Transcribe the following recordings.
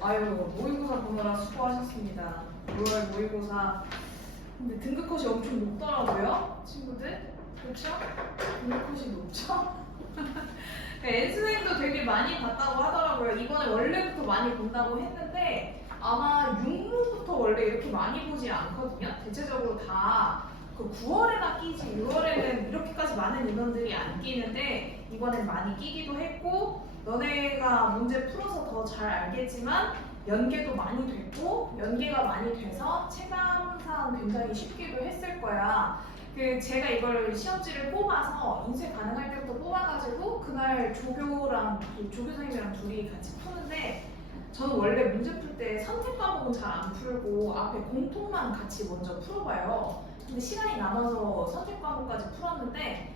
아유, 모의고사 보느라 수고하셨습니다. 6월 모의고사. 근데 등급컷이 엄청 높더라고요, 친구들. 그렇죠? 등급컷이 높죠? N수생도 되게 많이 봤다고 하더라고요. 이번에 원래부터 많이 본다고 했는데 아마 6문부터 원래 이렇게 많이 보지 않거든요. 대체적으로 다 그 9월에나 끼지 6월에는 이렇게까지 많은 인원들이 안 끼는데 이번엔 많이 끼기도 했고 너네가 문제 풀어서 더 잘 알겠지만 연계도 많이 됐고 연계가 많이 돼서 체감상 굉장히 쉽기도 했을 거야. 제가 이걸 시험지를 뽑아서 인쇄 가능할 때부터 뽑아가지고 그날 조교랑 조교 선생님이랑 둘이 같이 푸는데 저는 원래 문제 풀 때 선택 과목은 잘 안 풀고 앞에 공통만 같이 먼저 풀어봐요. 근데 시간이 남아서 선택 과목까지 풀었는데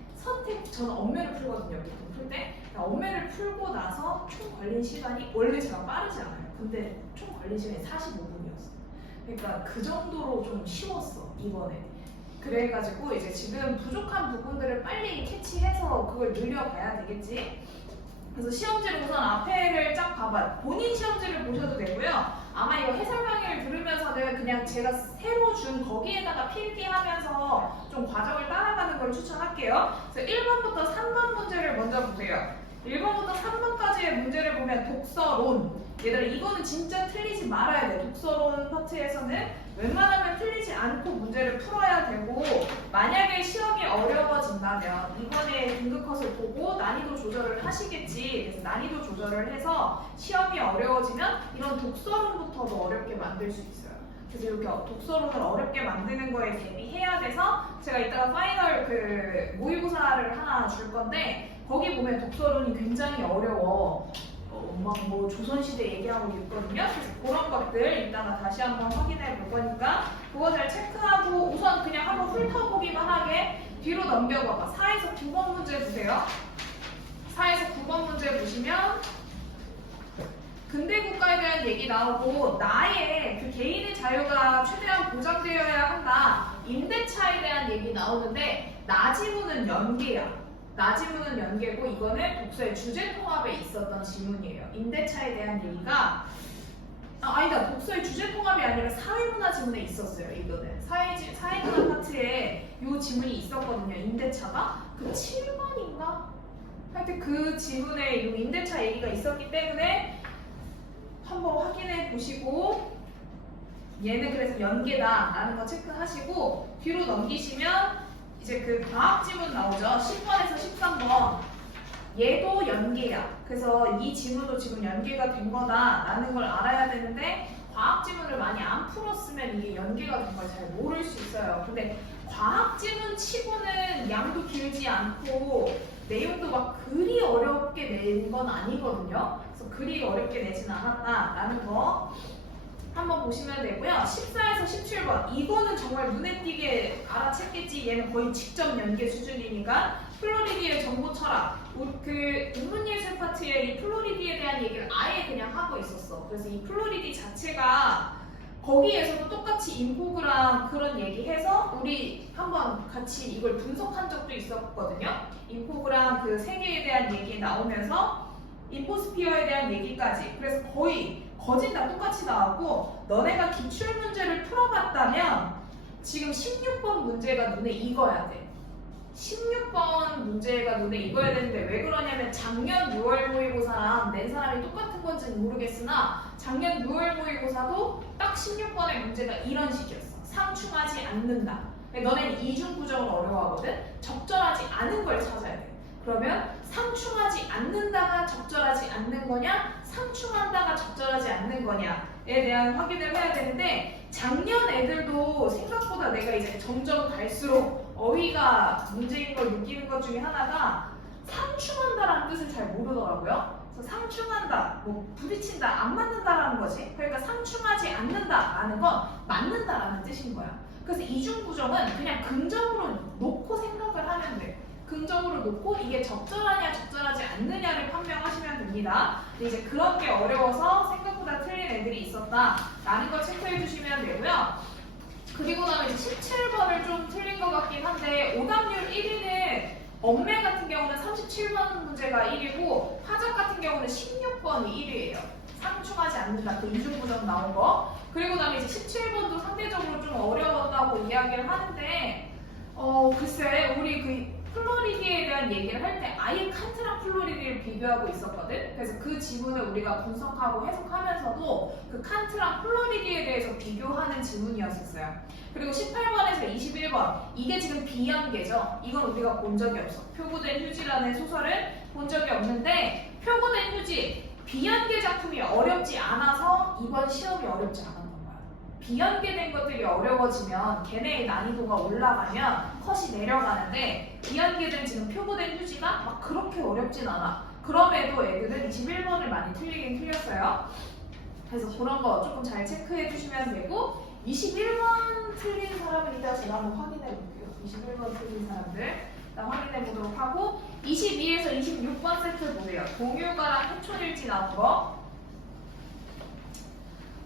저는 엄매를 풀거든요. 보통 풀 때. 엄매를 풀고 나서 총 걸린 시간이 원래 제가 빠르지 않아요. 근데 총 걸린 시간이 45분이었어. 그러니까 그 정도로 좀 쉬웠어, 이번에. 그래가지고 이제 지금 부족한 부분들을 빨리 캐치해서 그걸 늘려가야 되겠지. 그래서 시험지를 우선 앞에를 쫙 봐봐. 본인 시험지를 보셔도 되고요. 아마 이거 해설 강의를 들으면서는 그냥 제가 새로 준 거기에다가 필기하면서 좀 과정을 따라가는 걸 추천할게요. 그래서 1번부터 3번 문제를 먼저 보세요. 1번부터 3번까지의 문제를 보면 독서론. 얘들아 이거는 진짜 틀리지 말아야 돼. 독서론 파트에서는 웬만하면 틀리지 않고 문제를 풀어야 되고 만약에 시험이 어려워진다면 이번에 등급컷을 보고 난이도 조절을 하시겠지. 그래서 난이도 조절을 해서 시험이 어려워지면 이런 독서론부터도 어렵게 만들 수 있어요. 그래서 이렇게 독서론을 어렵게 만드는 거에 대비해야 돼서 제가 이따가 파이널 모의고사를 하나 줄 건데 거기 보면 독서론이 굉장히 어려워. 막 뭐 조선시대 얘기하고 있거든요. 그래서 그런 것들 이따가 다시 한번 확인해 볼 거니까 그거 잘 체크하고 우선 그냥 한번 훑어보기만 하게 뒤로 넘겨봐봐. 4에서 9번 문제 보세요. 4에서 9번 문제 보시면 근대국가에 대한 얘기 나오고 나의 그 개인의 자유가 최대한 보장되어야 한다. 임대차에 대한 얘기 나오는데 나지문은 연계야. 나지문은 연계고 이거는 독서의 주제 통합에 있었던 지문이에요. 임대차에 대한 얘기가 아니다. 독서의 주제 통합이 아니라 사회문화 지문에 있었어요. 이거는 사회문화 파트에 이 지문이 있었거든요. 임대차가 그 7번인가? 하여튼 그 지문에 이 임대차 얘기가 있었기 때문에 한번 확인해 보시고 얘는 그래서 연계다라는 거 체크하시고 뒤로 넘기시면 이제 그 과학 지문 나오죠. 10번에서 13번. 얘도 연계야. 그래서 이 지문도 지금 연계가 된 거다라는 걸 알아야 되는데 과학 지문을 많이 안 풀었으면 이게 연계가 된 걸 잘 모를 수 있어요. 근데 과학 지문 치고는 양도 길지 않고 내용도 막 그리 어렵게 낸 건 아니거든요. 그래서 그리 어렵게 내진 않았다라는 거 한번 보시면 되고요. 14에서 17번 이거는 정말 눈에 띄게 알아챘겠지. 얘는 거의 직접 연계 수준이니까 플로리디의 정보 철학. 그 인문예술 파트에 이 플로리디에 대한 얘기를 아예 그냥 하고 있었어. 그래서 이 플로리디 자체가 거기에서도 똑같이 인포그램 그런 얘기해서 우리 한번 같이 이걸 분석한 적도 있었거든요. 인포그램 그 세계에 대한 얘기 나오면서 인포스피어에 대한 얘기까지. 그래서 거의 거진 다 똑같이 나왔고 너네가 기출문제를 풀어봤다면 지금 16번 문제가 눈에 익어야 돼. 16번 문제가 눈에 익어야 되는데 왜 그러냐면 작년 6월 모의고사랑 낸 사람이 똑같은 건지는 모르겠으나 작년 6월 모의고사도 딱 16번의 문제가 이런 식이었어. 상충하지 않는다. 너네는 이중 구정을 어려워하거든. 적절하지 않은 걸 찾아야 돼. 그러면 상충하지 않는다가 적절하지 않는 거냐 상충한다가 적절하지 않는 거냐에 대한 확인을 해야 되는데 작년 애들도 생각보다 내가 이제 점점 갈수록 어휘가 문제인 걸 느끼는 것 중에 하나가 상충한다라는 뜻을 잘 모르더라고요. 그래서 상충한다, 뭐 부딪힌다, 안 맞는다라는 거지. 그러니까 상충하지 않는다라는 건 맞는다라는 뜻인 거야. 그래서 이중부정은 그냥 긍정으로 놓고 생각을 하면 돼. 긍정으로 놓고 이게 적절하냐 적절하지 않느냐를 판명하시면 됩니다. 근데 이제 그런 게 어려워서 생각보다 틀린 애들이 있었다라는 걸 체크해 주시면 되고요. 그리고 나면 이제 17번을 좀 틀린 것 같긴 한데 오답률 1위는 엄매 같은 경우는 37번 문제가 1위고 화작 같은 경우는 16번이 1위예요. 상충하지 않는다. 그 이중부정 나온 거. 그리고 다음에 이제 17번도 상대적으로 좀 어려웠다고 이야기를 하는데 글쎄 우리 그 플로리디에 대한 얘기를 할 때 아예 칸트랑 플로리디를 비교하고 있었거든. 그래서 그 지문을 우리가 분석하고 해석하면서도 그 칸트랑 플로리디에 대해서 비교하는 지문이었었어요. 그리고 18번에서 21번 이게 지금 비연계죠. 이건 우리가 본 적이 없어. 표고된 휴지라는 소설을 본 적이 없는데 표고된 휴지 비연계 작품이 어렵지 않아서 이번 시험이 어렵지 않았던 거야. 비연계된 것들이 어려워지면 걔네의 난이도가 올라가면 컷이 내려가는데 비연계된 지금 표고된 휴지가 막 그렇게 어렵진 않아. 그럼에도 애들은 21번을 많이 틀리긴 틀렸어요. 그래서 그런 거 조금 잘 체크해 주시면 되고 21번 틀린 사람은 이따 제가 한번 확인해 볼게요. 21번 틀린 사람들 일단 확인해 보도록 하고 22에서 26번 세트 보세요. 동요가랑 해촌일지 나온 거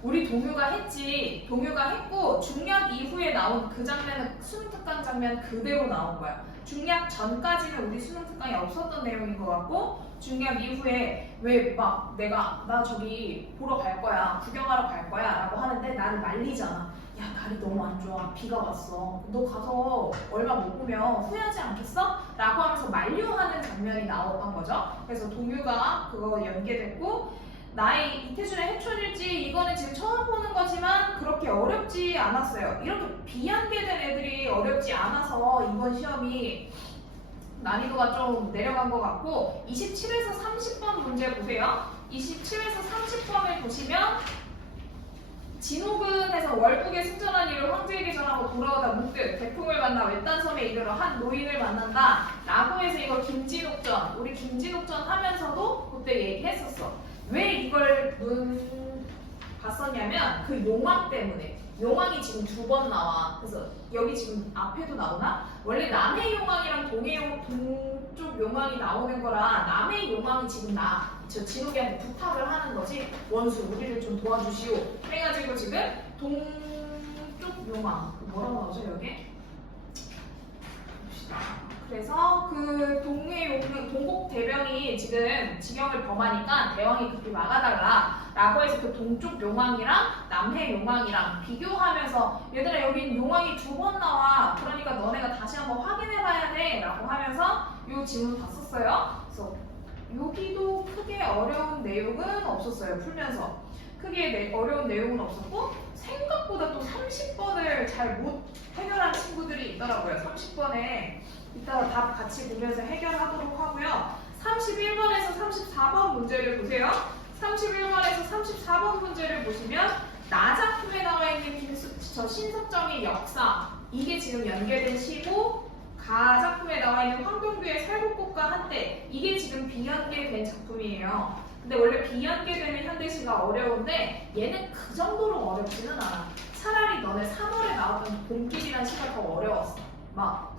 우리 동요가 했지. 동요가 했고 중략 이후에 나온 그 장면은 수능 특강 장면 그대로 나온 거야. 중략 전까지는 우리 수능 특강이 없었던 내용인 것 같고 중략 이후에 왜 막 내가 나 저기 보러 갈 거야 구경하러 갈 거야 라고 하는데 나를 말리잖아. 야 날이 너무 안 좋아 비가 왔어 너 가서 얼마 못 보면 후회하지 않겠어? 라고 하면서 만류하는 장면이 나왔던 거죠. 그래서 동요가 그거 연계됐고 나의 이태준의 해촌일지 이거는 지금 처음 보는 거지만 그렇게 어렵지 않았어요. 이렇게 비연계된 애들이 어렵지 않아서 이번 시험이 난이도가 좀 내려간 것 같고 27에서 30번 문제 보세요. 27에서 30번을 보시면 진호근에서 월북에 승전한 이를 황제에게 전하고 돌아오다 문득 대풍을 만나 외딴 섬에 이르러 한 노인을 만난다 라고 해서 이거 김진옥전 우리 김진옥전 하면서도 그때 얘기했었어. 왜 이걸 봤었냐면 그 용왕 때문에. 용왕이 지금 2번 나와. 그래서 여기 지금 앞에도 나오나? 원래 남해 용왕이랑 동쪽 용왕이 나오는 거라 남해 용왕이 지금 저 진욱이한테 부탁을 하는 거지. 원수 우리를 좀 도와주시오 해가지고 지금 동쪽 용왕 뭐라고 나오죠 여기? 봅시다. 그래서 그 동국 대병이 지금 지경을 범하니까 대왕이 급히 막아달라 라고 해서 그 동쪽 용왕이랑 남해 용왕이랑 비교하면서 얘들아 여긴 용왕이 2번 나와 그러니까 너네가 다시 한번 확인해봐야 돼 라고 하면서 이 질문 봤었어요. 그래서 여기도 크게 어려운 내용은 없었어요. 풀면서 크게 어려운 내용은 없었고 생각보다 또 30번을 잘 못 해결한 친구들이 있더라고요. 30번에 이따가 답 같이 보면서 해결하도록 하고요. 31번에서 34번 문제를 보세요. 31번에서 34번 문제를 보시면 나 작품에 나와 있는 신석정의 역사 이게 지금 연계된 시고 가 작품에 나와 있는 황동규의 살국꽃과 한때 이게 지금 비연계된 작품이에요. 근데 원래 비연계되는 현대시가 어려운데 얘는 그 정도로 어렵지는 않아. 차라리 너네 3월에 나왔던 봄길이란 시가 더 어려웠어. 막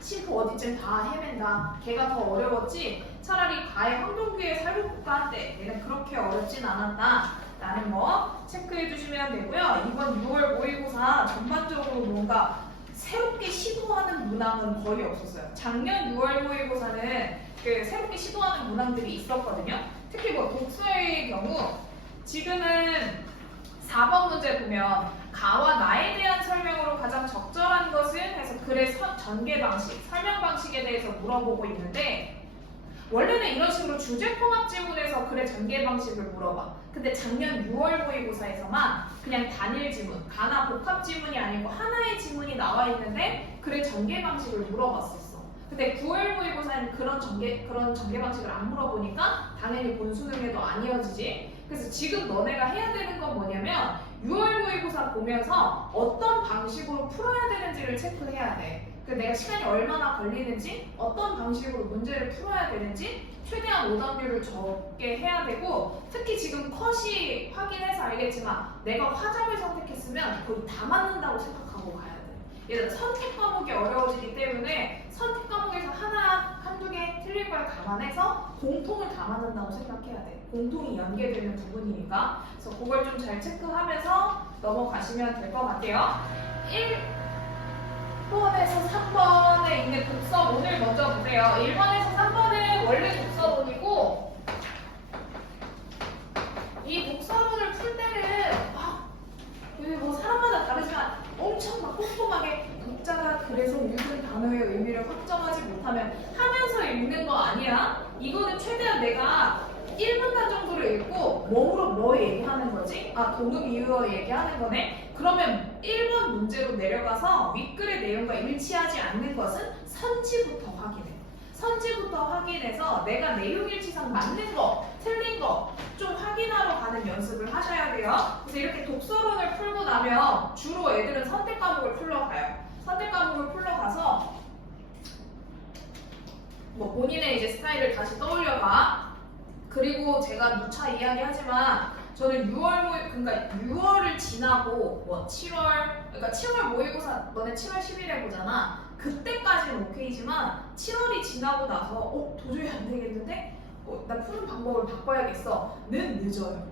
심포 어디쯤 다 헤맨다. 걔가 더 어려웠지. 차라리 가의 황동규의 살국꽃과 한때 얘는 그렇게 어렵진 않았다. 라는 거 체크해 주시면 되고요. 이번 6월 모의고사 전반적으로 뭔가 새롭게 시도하는 문항은 거의 없었어요. 작년 6월 모의고사는 그 새롭게 시도하는 문항들이 있었거든요. 특히 뭐 독서의 경우 지금은 4번 문제 보면 가와 나에 대한 설명으로 가장 적절한 것은 해서 글의 전개 방식, 설명 방식에 대해서 물어보고 있는데 원래는 이런 식으로 주제 통합 지문에서 글의 전개 방식을 물어봐. 근데 작년 6월 모의고사에서만 그냥 단일 지문, 가나 복합 지문이 아니고 하나의 지문이 나와 있는데 글의 전개 방식을 물어봤었어. 근데 9월 모의고사에는 그런 전개 방식을 안 물어보니까 당연히 본 수능에도 안 이어지지. 그래서 지금 너네가 해야 되는 건 뭐냐면 6월 모의고사 보면서 어떤 방식으로 풀어야 되는지를 체크해야 돼. 내가 시간이 얼마나 걸리는지, 어떤 방식으로 문제를 풀어야 되는지 최대한 오답률을 적게 해야 되고 특히 지금 컷이 확인해서 알겠지만 내가 화작을 선택했으면 거의 다 맞는다고 생각하고 가야 돼. 예를 들어 선택 과목이 어려워지기 때문에 선택 과목에서 한두 개 틀릴 걸 감안해서 공통을 다 맞는다고 생각해야 돼. 공통이 연계되는 부분이니까. 그래서 그걸 좀 잘 체크하면서 넘어가시면 될 것 같아요. 1번에서 3번에 있는 독서본을 먼저 보세요. 1번에서 3번은 원래 독서본이고 아니야. 이거는 최대한 내가 1분간 정도를 읽고 뭐로 뭐 얘기하는 거지? 아, 동음 이유어 얘기하는 거네? 그러면 1번 문제로 내려가서 윗글의 내용과 일치하지 않는 것은 선지부터 확인해. 선지부터 확인해서 내가 내용 일치상 맞는 거, 틀린 거 좀 확인하러 가는 연습을 하셔야 돼요. 그래서 이렇게 독서론을 풀고 나면 주로 애들은 선택 과목을 풀러 가요. 선택 과목을 풀러 가서 뭐 본인의 이제 스타일을 다시 떠올려봐. 그리고 제가 누차 이야기하지만 저는 6월 그러니까 6월을 지나고 뭐 7월, 그러니까 7월 모의고사 너네 7월 10일에 보잖아. 그때까지는 오케이지만 7월이 지나고 나서 도저히 안 되겠는데? 나 푸는 방법을 바꿔야겠어.는 늦어요.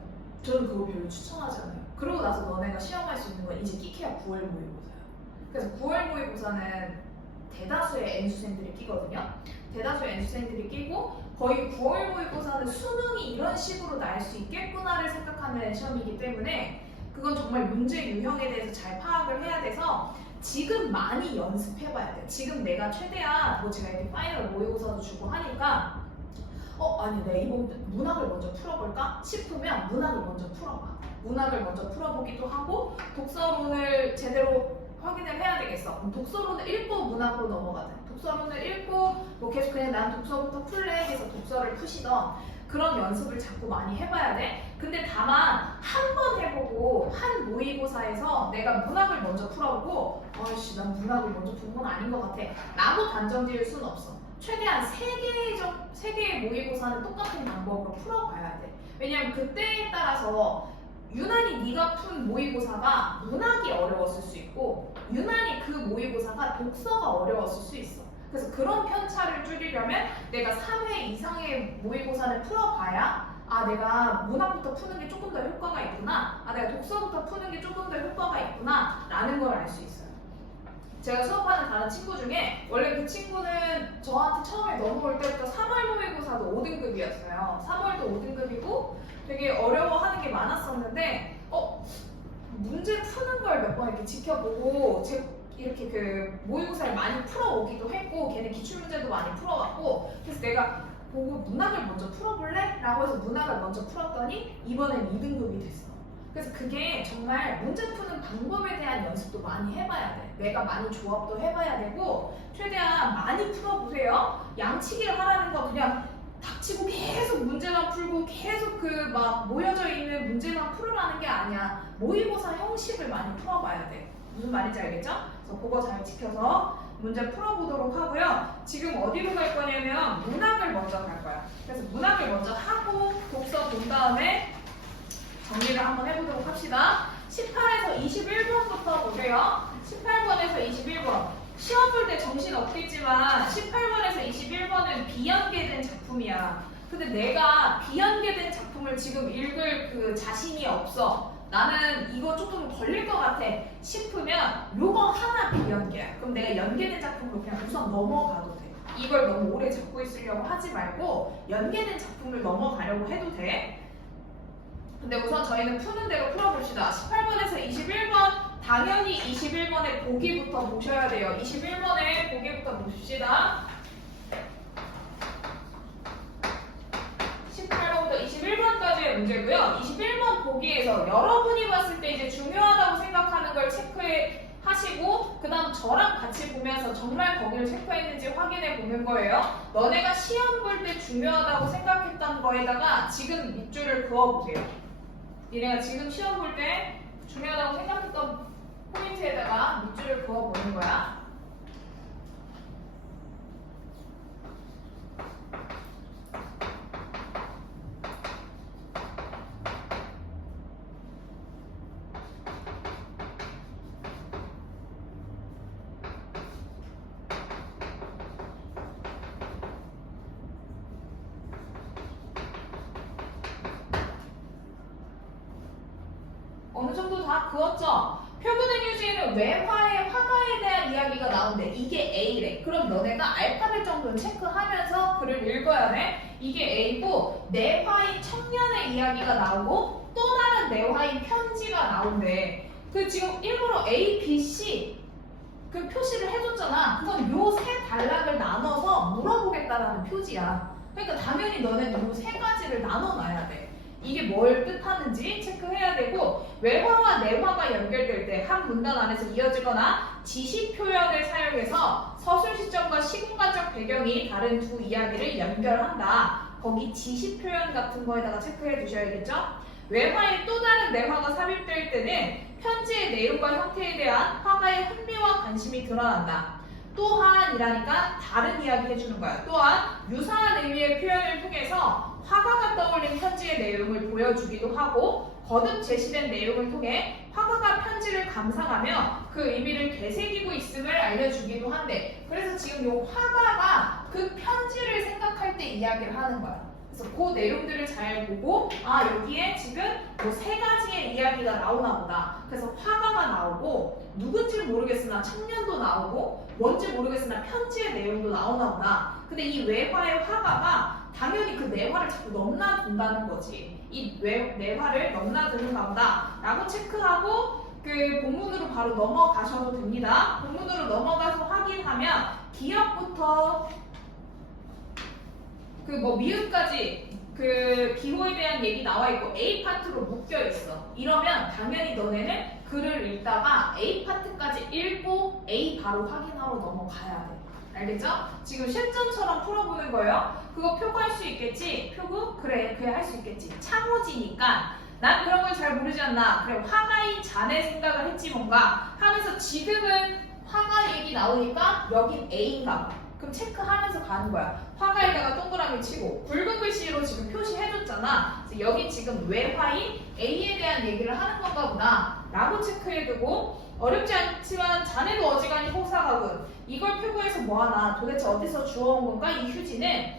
저는 그거 별로 추천하지 않아요. 그러고 나서 너네가 시험할 수 있는 건 이제 끼케야 9월 모의고사예요. 그래서 9월 모의고사는 대다수의 N수생들이 끼거든요. 대다수의 N수생들이 끼고 거의 9월 모의고사는 수능이 이런 식으로 날 수 있겠구나를 생각하는 시험이기 때문에 그건 정말 문제 유형에 대해서 잘 파악을 해야 돼서 지금 많이 연습해봐야 돼. 지금 내가 최대한 뭐 제가 이렇게 파이널 모의고사도 주고 하니까 아니 내가 이번 문학을 먼저 풀어볼까 싶으면 문학을 먼저 풀어봐. 문학을 먼저 풀어보기도 하고 독서론을 제대로 확인을 해야 되겠어. 그럼 독서론을 읽고 문학으로 넘어가자. 독서론을 읽고 뭐 계속 그냥 난 독서부터 풀래 해서 독서를 푸시던 그런 연습을 자꾸 많이 해봐야 돼. 근데 다만 한 번 해보고 한 모의고사에서 내가 문학을 먼저 풀어보고 아이씨 난 문학을 먼저 본 건 아닌 것 같아 라고 단정 지을 수는 없어. 최대한 3개의 모의고사는 똑같은 방법으로 풀어봐야 돼. 왜냐면 그때에 따라서 유난히 네가 푼 모의고사가 문학이 어려웠을 수 있고 유난히 그 모의고사가 독서가 어려웠을 수 있어. 그래서 그런 편차를 줄이려면 내가 3회 이상의 모의고사를 풀어봐야 내가 문학부터 푸는 게 조금 더 효과가 있구나, 내가 독서부터 푸는 게 조금 더 효과가 있구나 라는 걸 알 수 있어요. 제가 수업하는 다른 친구 중에 원래 그 친구는 저한테 처음에 넘어올 때부터 3월 모의고사도 5등급이었어요. 3월도 5등급이고 되게 어려워하는 게 많았었는데 문제 푸는 걸 몇 번 이렇게 지켜보고 이렇게 그 모의고사를 많이 풀어오기도 했고 걔는 기출문제도 많이 풀어왔고 그래서 내가 보고 문학을 먼저 풀어볼래? 라고 해서 문학을 먼저 풀었더니 이번엔 2등급이 됐어. 그래서 그게 정말 문제 푸는 방법에 대한 연습도 많이 해봐야 돼. 내가 많이 조합도 해봐야 되고 최대한 많이 풀어보세요. 양치기를 하라는 거 그냥 닥치고 계속 문제만 풀고 계속 그 막 모여져 있는 문제만 풀으라는 게 아니야. 모의고사 형식을 많이 풀어봐야 돼. 무슨 말인지 알겠죠? 그래서 그거 잘 지켜서 문제 풀어보도록 하고요. 지금 어디로 갈 거냐면 문학을 먼저 갈 거야. 그래서 문학을 먼저 하고 독서 본 다음에 정리를 한번 해보도록 합시다. 18에서 21번부터 보세요. 18번에서 21번. 시험 볼 때 정신 없겠지만 18번에서 21번은 비연계된 작품이야. 근데 내가 비연계된 작품을 지금 읽을 그 자신이 없어. 나는 이거 조금 걸릴 것 같아 싶으면 요거 하나 비연계야. 그럼 내가 연계된 작품으로 그냥 우선 넘어가도 돼. 이걸 너무 오래 잡고 있으려고 하지 말고 연계된 작품을 넘어가려고 해도 돼. 근데 우선 저희는 푸는 대로 풀어봅시다. 18번에서 21번 당연히 21번의 보기부터 보셔야 돼요. 21번의 보기부터 봅시다. 18번부터 21번까지의 문제고요. 21번 보기에서 여러분이 봤을 때 이제 중요하다고 생각하는 걸 체크해 하시고 그 다음 저랑 같이 보면서 정말 거기를 체크했는지 확인해 보는 거예요. 너네가 시험 볼 때 중요하다고 생각했던 거에다가 지금 밑줄을 그어보세요. 니네가 지금 시험 볼 때 중요하다고 생각했던 포인트에다가 밑줄을 그어보는 거야. 어느 정도 다 그었죠? 표본의 유지에는 외화의 화가에 대한 이야기가 나오는데 이게 A래. 그럼 너네가 알파벳 정도는 체크하면서 글을 읽어야 돼. 이게 A고 내화인 청년의 이야기가 나오고 또 다른 내화인 편지가 나온대. 그 지금 일부러 A, B, C 그 표시를 해줬잖아. 그건 요 세 단락을 나눠서 물어보겠다라는 표지야. 그러니까 당연히 너네는 이 세 가지를 나눠놔야 돼. 이게 뭘 뜻하는지 체크해야 되고 외화와 내화가 연결될 때 한 문단 안에서 이어지거나 지시 표현을 사용해서 서술 시점과 시공간적 배경이 다른 두 이야기를 연결한다. 거기 지시 표현 같은 거에다가 체크해 두셔야겠죠? 외화에 또 다른 내화가 삽입될 때는 편지의 내용과 형태에 대한 화가의 흥미와 관심이 드러난다. 또한이라니까 다른 이야기 해주는 거야. 또한 유사한 의미의 표현을 통해서 화가가 떠올린 편지의 내용을 보여주기도 하고 거듭 제시된 내용을 통해 화가가 편지를 감상하며 그 의미를 되새기고 있음을 알려주기도 한대. 그래서 지금 이 화가가 그 편지를 생각할 때 이야기를 하는 거야. 그래서 그 내용들을 잘 보고 여기에 지금 뭐 세 가지의 이야기가 나오나 보다. 그래서 화가가 나오고 누군지 모르겠으나 청년도 나오고 뭔지 모르겠으나 편지의 내용도 나오나 보다. 근데 이 외화의 화가가 당연히 그 내화를 자꾸 넘나든다는 거지. 이 내화를 넘나드는가 보다 라고 체크하고 그 본문으로 바로 넘어가셔도 됩니다. 본문으로 넘어가서 확인하면 기역부터 그 뭐 미음까지 그 기호에 대한 얘기 나와 있고 A 파트로 묶여 있어. 이러면 당연히 너네는 글을 읽다가 A 파트까지 읽고 A 바로 확인하러 넘어가야 돼. 알겠죠? 지금 실전처럼 풀어보는 거예요. 그거 표고 할 수 있겠지? 표고? 그래 할 수 있겠지. 창호지니까 난 그런 걸 잘 모르지 않나. 그래 화가인 자네 생각을 했지 뭔가 하면서 지금은 화가 얘기 나오니까 여긴 A인가 봐. 그럼 체크하면서 가는 거야. 화가에다가 동그라미 치고 붉은 글씨로 지금 표시해줬잖아. 그래서 여기 지금 외화인 A에 대한 얘기를 하는 건가 보다 라고 체크해두고 어렵지 않지만 자네도 어지간히 호사가군. 이걸 표고해서 뭐하나 도대체 어디서 주워온 건가 이 휴지는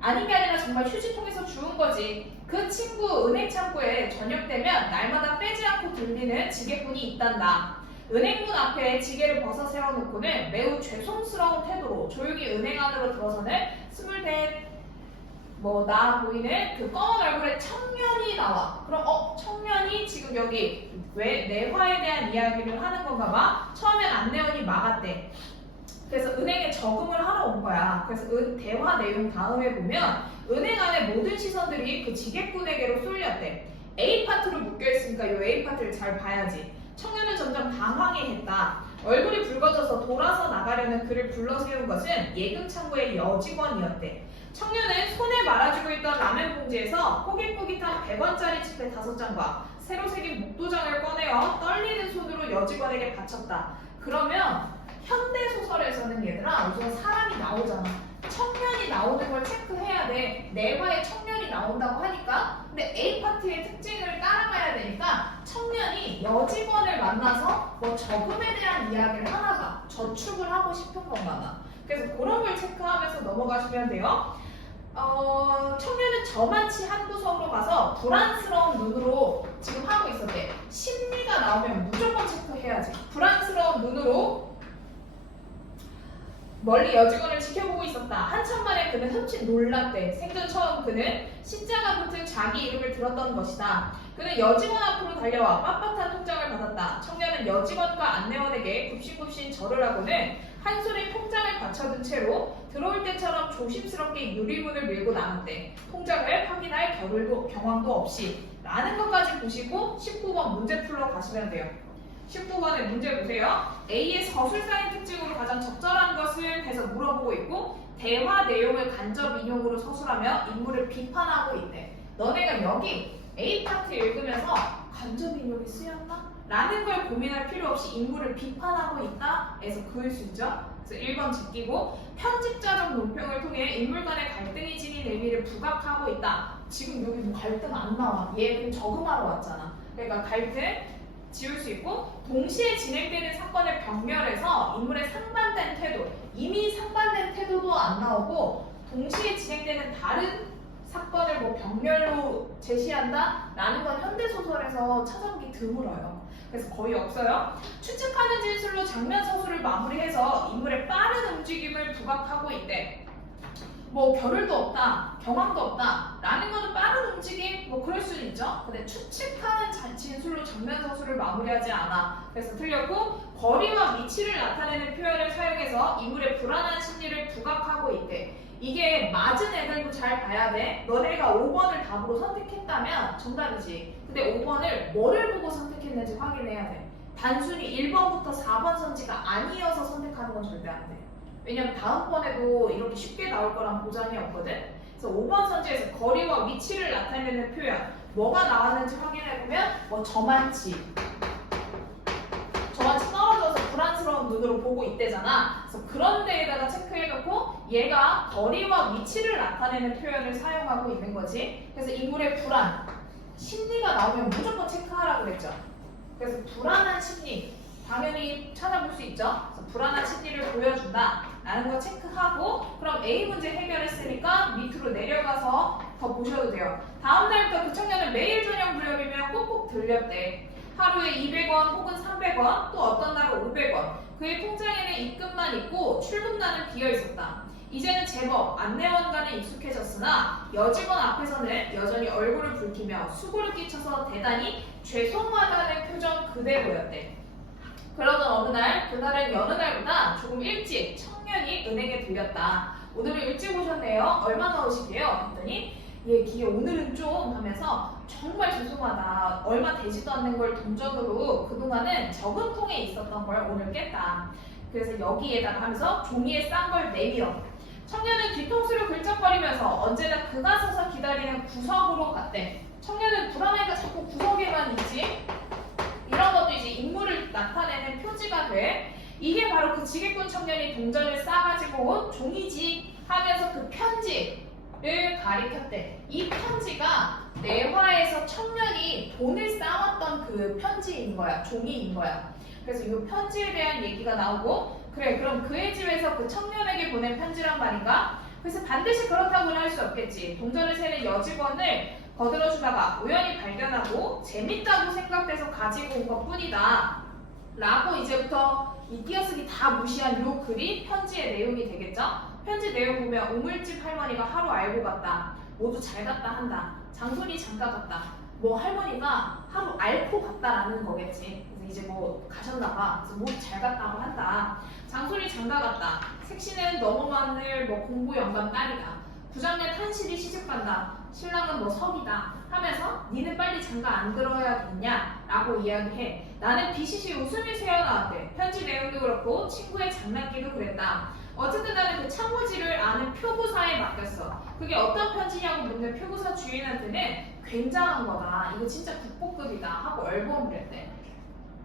아닌 게 아니라 정말 휴지통에서 주운 거지. 그 친구 은행 창고에 저녁 되면 날마다 빼지 않고 들리는 지게꾼이 있단다. 은행문 앞에 지게를 벗어 세워놓고는 매우 죄송스러운 태도로 조용히 은행 안으로 들어서는 24 나 보이는 그 검은 얼굴의 청년이 나와. 그럼 청년이 지금 여기 왜 내화에 대한 이야기를 하는 건가 봐. 처음엔 안내원이 막았대. 그래서 은행에 저금을 하러 온 거야. 그래서 대화 내용 다음에 보면 은행 안에 모든 시선들이 그 지게꾼에게로 쏠렸대. A 파트로 묶여있으니까 이 A 파트를 잘 봐야지. 청년은 점점 당황해했다. 얼굴이 붉어져서 돌아서 나가려는 그를 불러세운 것은 예금창고의 여직원이었대. 청년은 손에 말아주고 있던 라면 봉지에서 뽀깃뽀깃한 100원짜리 지폐 5장과 새로 새긴 목도장을 꺼내어 떨리는 손으로 여직원에게 바쳤다. 그러면 현대소설에서는 얘들아 우선 사람이 나오잖아. 청년이 나오는 걸 체크해야 돼. 내화에 청년이 나온다고 하니까. 근데 A파트의 특징을 따라가야 되니까 청년이 여직원을 만나서 뭐 저금에 대한 이야기를 하나 봐. 저축을 하고 싶은 건가 봐. 그래서 그런 걸 체크하면서 넘어가시면 돼요. 청년은 저만치 한 구석으로 가서 불안스러운 눈으로 지금 하고 있었대. 심리가 나오면 무조건 체크해야지. 불안스러운 눈으로 멀리 여직원을 지켜보고 있었다. 한참 만에 그는 흠칫 놀랐대. 생전 처음 그는 신자가 붙은 자기 이름을 들었던 것이다. 그는 여직원 앞으로 달려와 빳빳한 통장을 받았다. 청년은 여직원과 안내원에게 굽신굽신 절을 하고는 한 손에 통장을 받쳐든 채로 들어올 때처럼 조심스럽게 유리문을 밀고 나갔대. 통장을 확인할 경황도 없이 라는 것까지 보시고 19번 문제 풀러 가시면 돼요. 19번의 문제 보세요. A의 서술상의 특징으로 가장 적절한 것을 해서 물어보고 있고 대화 내용을 간접 인용으로 서술하며 인물을 비판하고 있대. 너네가 여기 A 파트 읽으면서 간접 인용이 쓰였나? 라는 걸 고민할 필요 없이 인물을 비판하고 있다 에서 그을 수 있죠. 그래서 1번 제끼고 편집자적 논평을 통해 인물 간의 갈등이 지닌 의미를 부각하고 있다. 지금 여기 뭐 갈등 안 나와. 얘 그럼 저금하러 왔잖아. 그러니까 갈등 지울 수 있고 동시에 진행되는 사건을 병렬해서 인물의 상반된 태도, 이미 상반된 태도도 안 나오고 동시에 진행되는 다른 사건을 뭐 병렬로 제시한다? 라는 건 현대소설에서 찾아보기 드물어요. 그래서 거의 없어요. 추측하는 진술로 장면 서술을 마무리해서 인물의 빠른 움직임을 부각하고 있대. 뭐 겨를도 없다, 경황도 없다 라는 거는 빠른 움직임 뭐 그럴 수는 있죠. 근데 추측하는 진술로 장면 서술을 마무리하지 않아. 그래서 틀렸고 거리와 위치를 나타내는 표현을 사용해서 인물의 불안한 심리를 부각하고 있대. 이게 맞은 애들도 잘 봐야 돼. 너네가 5번을 답으로 선택했다면 정답이지. 근데 5번을 뭐를 보고 선택했는지 확인해야 돼. 단순히 1번부터 4번 선지가 아니어서 선택하는 건 절대 안 돼. 왜냐면 다음번에도 이렇게 쉽게 나올 거란 보장이 없거든. 그래서 5번 선지에서 거리와 위치를 나타내는 표현 뭐가 나왔는지 확인해보면 뭐 저만치 떨어져서 불안스러운 눈으로 보고 있대잖아. 그래서 그런 데에다가 체크해놓고 얘가 거리와 위치를 나타내는 표현을 사용하고 있는 거지. 그래서 인물의 불안, 심리가 나오면 무조건 체크하라고 그랬죠. 그래서 불안한 심리 당연히 찾아볼 수 있죠. 그래서 불안한 심리를 보여준다 라는 거 체크하고 그럼 A 문제 해결했으니까 밑으로 내려가서 더 보셔도 돼요. 다음 날부터 그 청년은 매일 저녁 무렵이면 꼭꼭 들렸대. 하루에 200원 혹은 300원 또 어떤 날은 500원. 그의 통장에는 입금만 있고 출금란은 비어 있었다. 이제는 제법 안내원과는 익숙해졌으나 여직원 앞에서는 여전히 얼굴을 붉히며 수고를 끼쳐서 대단히 죄송하다는 표정 그대로였대. 그러던 어느 날, 그날은 여느 날보다 조금 일찍 청년이 은행에 들렸다. 오늘은 일찍 오셨네요. 얼마나 오시게요? 했더니 예, 기계 오늘은 좀 하면서 정말 죄송하다. 얼마 되지도 않는 걸 동전으로 그동안은 저금통에 있었던 걸 오늘 깼다. 그래서 여기에다가 하면서 종이에 싼 걸 내밀어. 청년은 뒤통수를 긁적거리면서 언제나 그가 서서 기다리는 구석으로 갔대. 청년은 불안해가 자꾸 구석에만 있지. 이런 것도 이제 인물을 나타내는 표지가 돼. 이게 바로 그 지게꾼 청년이 동전을 싸가지고 온 종이지 하면서 그 편지를 가리켰대. 이 편지가 내화에서 청년이 돈을 쌓았던 그 편지인 거야. 종이인 거야. 그래서 이 편지에 대한 얘기가 나오고 그래 그럼 그의 집에서 그 청년에게 보낸 편지란 말인가? 그래서 반드시 그렇다고는 할 수 없겠지. 동전을 세는 여직원을 거들어주다가 우연히 발견하고 재밌다고 생각돼서 가지고 온 것 뿐이다 라고 이제부터 이 띄어쓰기 다 무시한 요 글이 편지의 내용이 되겠죠? 편지 내용 보면 우물집 할머니가 하루 알고 갔다. 모두 잘 갔다 한다. 장손이 장가 갔다. 뭐 할머니가 하루 앓고 갔다라는 거겠지. 그래서 이제 뭐 가셨나봐. 그래서 모두 잘 갔다고 한다. 장손이 장가 갔다. 색시는 너무 많을 뭐 공부 영감 딸이다. 부장내 탄실이 시집간다. 신랑은 뭐 석이다 하면서 니는 빨리 장가 안 들어야겠냐 라고 이야기해. 나는 비시시 웃음이 새어나왔대. 편지 내용도 그렇고 친구의 장난기도 그랬다. 어쨌든 나는 그 참모지를 아는 표구사에 맡겼어. 그게 어떤 편지냐고 묻는 표구사 주인한테는 굉장한 거다. 이거 진짜 국보급이다 하고 얼버무렸대.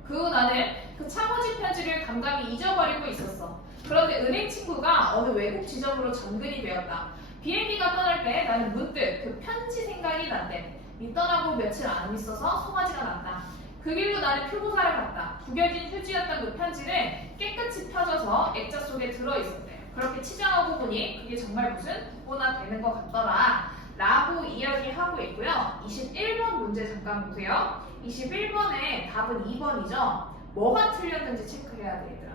그 후 나는 그 참모지 편지를 감감히 잊어버리고 있었어. 그런데 은행 친구가 어느 외국 지점으로 전근이 되었다. 비행기가 떠날 때 나는 문득 그 편지 생각이 났대. 떠나고 며칠 안 있어서 송아지가 났다. 그 길로 나는 표고사를 갔다. 구겨진 휴지였던 그 편지는 깨끗이 펴져서 액자 속에 들어있었대. 그렇게 치장하고 보니 그게 정말 무슨 국보나 되는 것 같더라 라고 이야기하고 있고요. 21번 문제 잠깐 보세요. 21번의 답은 2번이죠. 뭐가 틀렸는지 체크해야 돼 얘들아.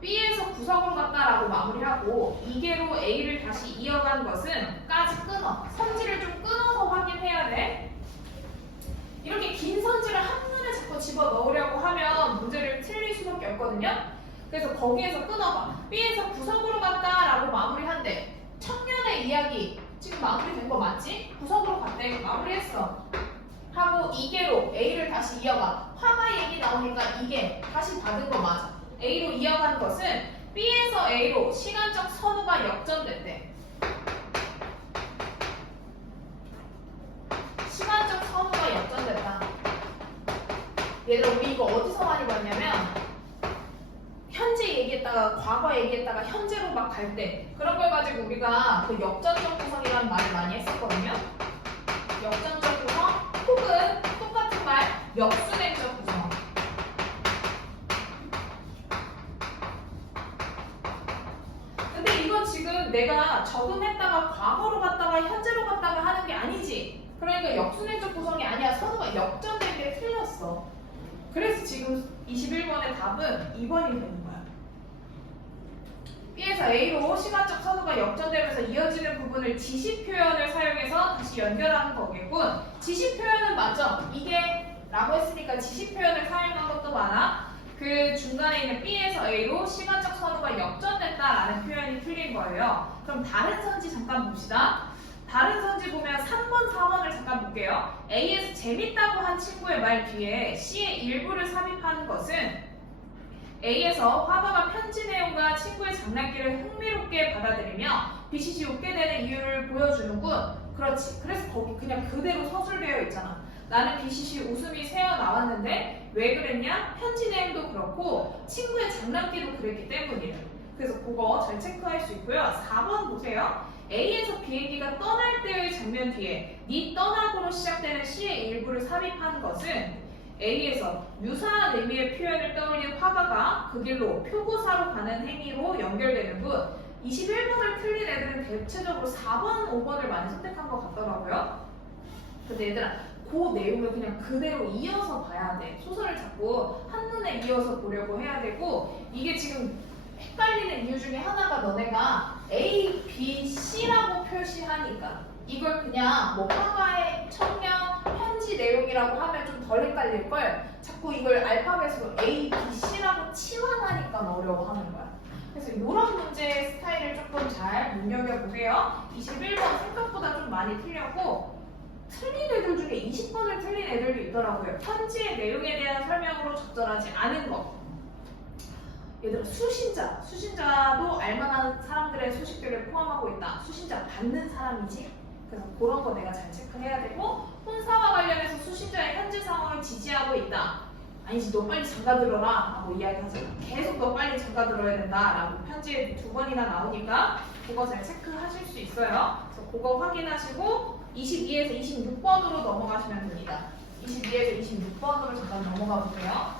B에서 구석으로 갔다라고 마무리하고 이계로 A를 다시 이어간 것은 까지 끊어. 선지를 좀 끊어서 확인해야 돼. 이렇게 긴 선지를 한눈에 자꾸 집어넣으려고 하면 문제를 틀릴 수밖에 없거든요. 그래서 거기에서 끊어봐. B에서 구석으로 갔다라고 마무리한대. 청년의 이야기 지금 마무리된 거 맞지? 구석으로 갔대. 마무리했어. 하고 이계로 A를 다시 이어가. 화가 얘기 나오니까 이게 다시 받은 거 맞아. A로 이어간 것은 B에서 A로 시간적 선호가 역전됐대. 시간적 선호가 역전됐다. 얘들아 우리 이거 어디서 많이 봤냐면 현재 얘기했다가 과거 얘기했다가 현재로 막 갈 때 그런 걸 가지고 우리가 그 역전적 구성이라는 말을 많이 했었거든요. 역전적 구성 혹은 똑같은 말 역수냉적 구성. 근데 이건 지금 내가 적응했다가 과거로 갔다가 현재로 갔다가 하는 게 아니지. 그러니까 역수냉적 구성이 아니야. 선호가 역전된 게 틀렸어. 그래서 지금 21번의 답은 2번이 되는 거야. B에서 A로 시간적 선호가 역전되면서 이어지는 부분을 지시 표현을 사용해서 다시 연결하는 거겠군. 지시 표현은 맞죠? 이게 라고 했으니까 지시 표현을 사용한 것도 많아. 그 중간에 있는 B에서 A로 시간적 선호가 역전됐다라는 표현이 틀린 거예요. 그럼 다른 선지 잠깐 봅시다. 다른 선지 보면 3번, 4번을 잠깐 볼게요. A에서 재밌다고 한 친구의 말 뒤에 C의 일부를 삽입하는 것은 A에서 화가가 편지 내용과 친구의 장난기를 흥미롭게 받아들이며 BCC 웃게 되는 이유를 보여주는군. 그렇지. 그래서 거기 그냥 그대로 서술되어 있잖아. 나는 BCC 웃음이 새어 나왔는데 왜 그랬냐? 편지 내용도 그렇고 친구의 장난기도 그랬기 때문이래. 그래서 그거 잘 체크할 수 있고요. 4번 보세요. A에서 비행기가 떠날 때의 장면 뒤에 니 떠나고로 시작되는 C의 일부를 삽입한 것은 A에서 유사한 의미의 표현을 떠올린 화가가 그 길로 표고사로 가는 행위로 연결되는 군. 21번을 틀린 애들은 대체적으로 4번, 5번을 많이 선택한 것 같더라고요. 근데 얘들아, 그 내용을 그냥 그대로 이어서 봐야 돼. 소설을 자꾸 한눈에 이어서 보려고 해야 되고, 이게 지금 헷갈리는 이유 중에 하나가 너네가 A, B, C라고 표시하니까 이걸 그냥 뭐 화가의 청년 편지 내용이라고 하면 좀 덜 헷갈릴걸. 자꾸 이걸 알파벳으로 A, B, C라고 치환하니까 어려워하는 거야. 그래서 이런 문제 스타일을 조금 잘 눈여겨보세요. 21번 생각보다 좀 많이 틀렸고 틀린 애들 중에 20번을 틀린 애들도 있더라고요. 편지의 내용에 대한 설명으로 적절하지 않은 것. 얘들아, 수신자도 알만한 사람들의 소식들을 포함하고 있다. 수신자 받는 사람이지. 그래서 그런 거 내가 잘 체크해야 되고, 혼사와 관련해서 수신자의 현재 상황을 지지하고 있다. 아니지, 너 빨리 장가 들어라 라고 이야기하잖아. 계속 너 빨리 장가 들어야 된다 라고 편지에 2번이나 나오니까 그거 잘 체크하실 수 있어요. 그래서 그거 확인하시고 22에서 26번으로 넘어가시면 됩니다. 22에서 26번으로 잠깐 넘어가 보세요.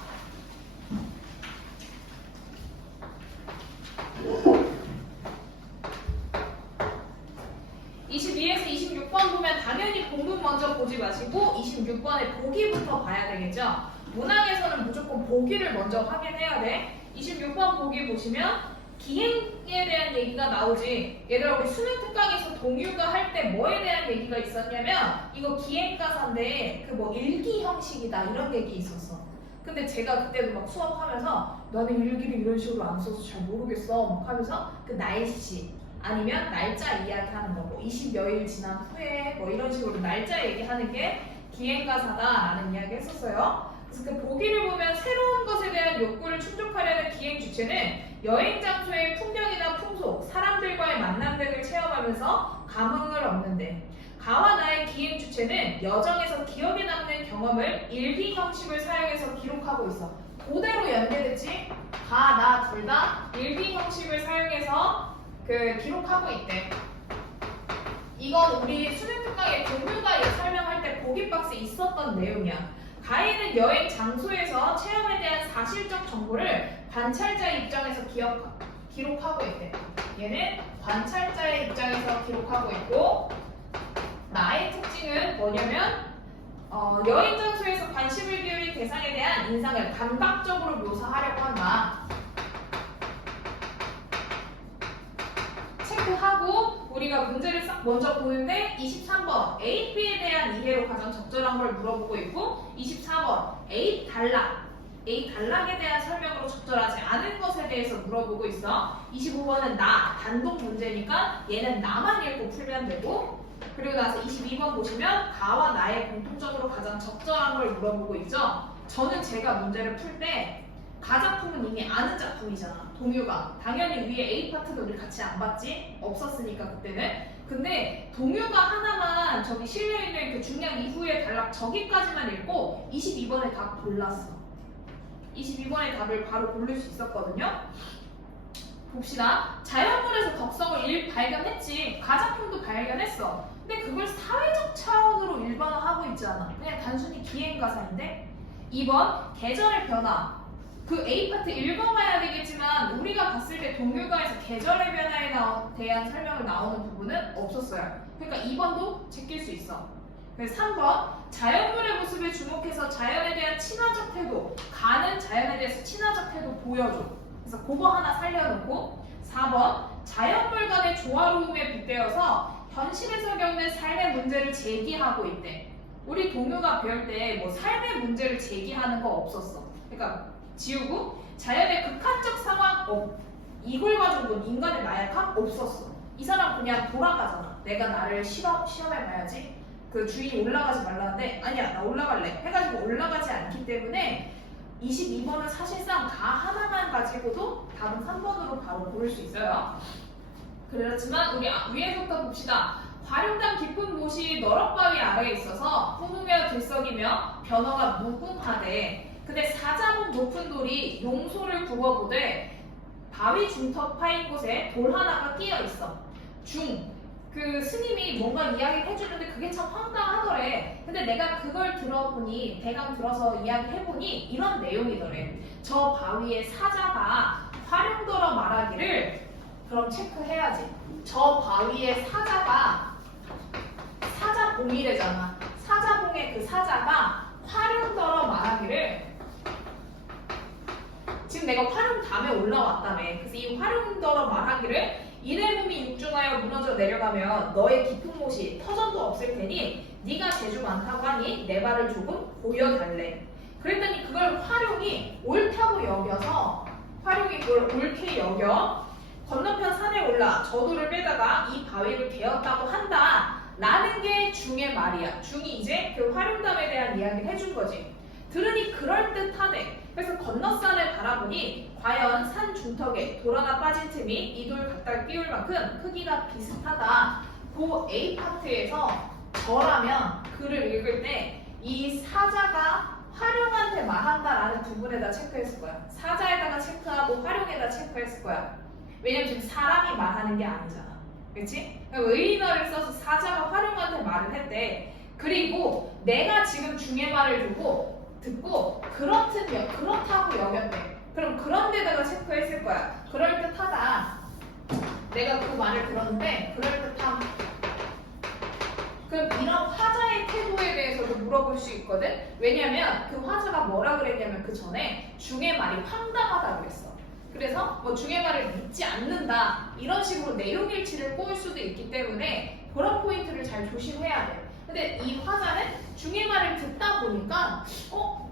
(22에서 26번) 보면 당연히 본문 먼저 보지 마시고 26번에 보기부터 봐야 되겠죠. 문항에서는 무조건 보기를 먼저 확인해야 돼. 26번 보기 보시면 기행에 대한 얘기가 나오지. 얘들아, 우리 수능 특강에서 동유가 할 때 뭐에 대한 얘기가 있었냐면 이거 기행가사인데 그 뭐 일기 형식이다 이런 얘기 있었어. 근데 제가 그때도 막 수업하면서 너는 일기를 이런 식으로 안 써서 잘 모르겠어 막 하면서 그 날씨 아니면 날짜 이야기하는 거고 20여일 지난 후에 뭐 이런 식으로 날짜 얘기하는 게 기행가사다라는 이야기 했었어요. 그래서 그 보기를 보면 새로운 것에 대한 욕구를 충족하려는 기행 주체는 여행 장소의 풍경이나 풍속, 사람들과의 만남 등을 체험하면서 감흥을 얻는데 가와 나의 기행 주체는 여정에서 기억에 남는 경험을 일기 형식을 사용해서 기록하고 있어. 그대로 연계됐지? 가, 나 둘 다 일기 형식을 사용해서 기록하고 있대. 이건 우리 수능 특강의 동료가 설명할 때 보기 박스에 있었던 내용이야. 가인은 여행 장소에서 체험에 대한 사실적 정보를 관찰자의 입장에서 기록하고 있대. 얘는 관찰자의 입장에서 기록하고 있고 나의 특징은 뭐냐면 여행 장소에서 관심을 기울인 대상에 대한 인상을 감각적으로 묘사하려고 한다. 체크하고 우리가 문제를 싹 먼저 보는데 23번 A, B에 대한 이해로 가장 적절한 걸 물어보고 있고 24번 A 단락에 대한 설명으로 적절하지 않은 것에 대해서 물어보고 있어. 25번은 나 단독 문제니까 얘는 나만 읽고 풀면 되고 그리고 나서 22번 보시면 가와 나의 공통적으로 가장 적절한 걸 물어보고 있죠. 저는 제가 문제를 풀 때 가 작품은 이미 아는 작품이잖아. 동요가. 당연히 위에 A 파트는 우리 같이 안 봤지? 없었으니까 그때는. 근데 동요가 하나만 저기 실려있는 그 중량 이후의 단락 저기까지만 읽고 22번에 답 골랐어. 22번의 답을 바로 고를 수 있었거든요. 봅시다. 자연물에서 덕성을 발견했지. 가작품도 발견했어. 근데 그걸 사회적 차원으로 일반화하고 있지 않아. 그냥 단순히 기행가사인데. 2번 계절의 변화. 그 A파트 읽어봐야 되겠지만 우리가 봤을 때 동요가에서 계절의 변화에 대한 설명을 나오는 부분은 없었어요. 그러니까 2번도 제낄 수 있어. 그래서 3번 자연물의 모습에 주목해서 자연에 대한 친화적 태도. 가는 자연에 대해서 친화적 태도 보여줘. 그래서 그거 하나 살려놓고 4번 자연물 간의 조화로움에 빗대어서 현실에서 겪는 삶의 문제를 제기하고 있대. 우리 동요가 배울 때 뭐 삶의 문제를 제기하는 거 없었어. 그러니까 지우고 자연의 극한적 상황 이글과 정도는 인간의 나약함 없었어. 이 사람 그냥 돌아가잖아. 내가 나를 시험해봐야지. 그 주인이 올라가지 말라는데 아니야 나 올라갈래 해가지고 올라가지 않기 때문에 22번은 사실상 다 하나만 가지고도 답은 3번으로 바로 고를 수 있어요. 그렇지만 우리 위에서부터 봅시다. 화룡담 깊은 못이 너럭바위 아래에 있어서 푸르며 들썩이며 변화가 무궁하대. 근데 사자봉 높은 돌이 용소를 굽어보되 바위 중턱 파인 곳에 돌 하나가 끼어 있어. 그 스님이 뭔가 이야기를 해주는데 그게 참 황당하더래. 근데 내가 그걸 들어보니 대강 들어서 이야기해보니 이런 내용이더래. 저 바위에 사자가 화룡더러 말하기를 그럼 체크해야지. 저 바위에 사자가 사자봉이래잖아. 사자봉의 그 사자가 화룡더러 말하기를 지금 내가 화룡담에 올라왔다며. 그래서 이 화룡더러 말하기를 이내 몸이 육중하여 무너져 내려가면 너의 깊은 못이 터전도 없을 테니 네가 재주 많다고 하니 내 발을 조금 보여달래. 그랬더니 그걸 화룡이 옳다고 여겨서 화룡이 그걸 옳게 여겨 건너편 산에 올라 저도를 빼다가 이 바위를 베었다고 한다 라는 게 중의 말이야. 중이 이제 그 화룡담에 대한 이야기를 해준 거지. 들으니 그럴듯하대. 그래서 건너산을 바라보니 과연 산 중턱에 돌 하나 빠진 틈이 이 돌 갖다 끼울 만큼 크기가 비슷하다. 그 A파트에서 저라면 글을 읽을 때 이 사자가 화룡한테 말한다라는 부분에다 체크했을 거야. 사자에다가 체크하고 화룡에다 체크했을 거야. 왜냐면 지금 사람이 말하는 게 아니잖아. 그렇지? 의인어를 써서 사자가 화룡한테 말을 했대. 그리고 내가 지금 중의 말을 듣고 그렇다고 여겼대. 그럼 그런 데다가 체크했을 거야. 그럴듯하다. 내가 그 말을 들었는데 그럴듯함. 그럼 이런 화자의 태도에 대해서도 물어볼 수 있거든. 왜냐면 그 화자가 뭐라 그랬냐면 그 전에 중의 말이 황당하다 그랬어. 그래서 뭐 중의 말을 믿지 않는다 이런 식으로 내용일치를 꼬을 수도 있기 때문에 그런 포인트를 잘 조심해야 돼. 근데 이 화자는 중의 말을 듣다 보니까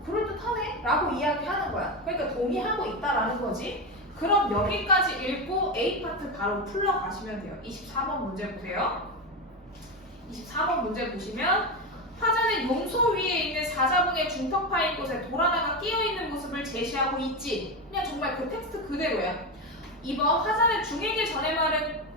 그럴듯하네 라고 이야기하는 거야. 그러니까 동의하고 있다라는 거지. 그럼 여기까지 읽고 A파트 바로 풀러 가시면 돼요. 24번 문제 보세요. 24번 문제 보시면 화자는 용소 위에 있는 사자봉의 중턱 파인 곳에 돌 하나가 끼어 있는 모습을 제시하고 있지. 그냥 정말 그 텍스트 그대로야. 2번 화자는 중에게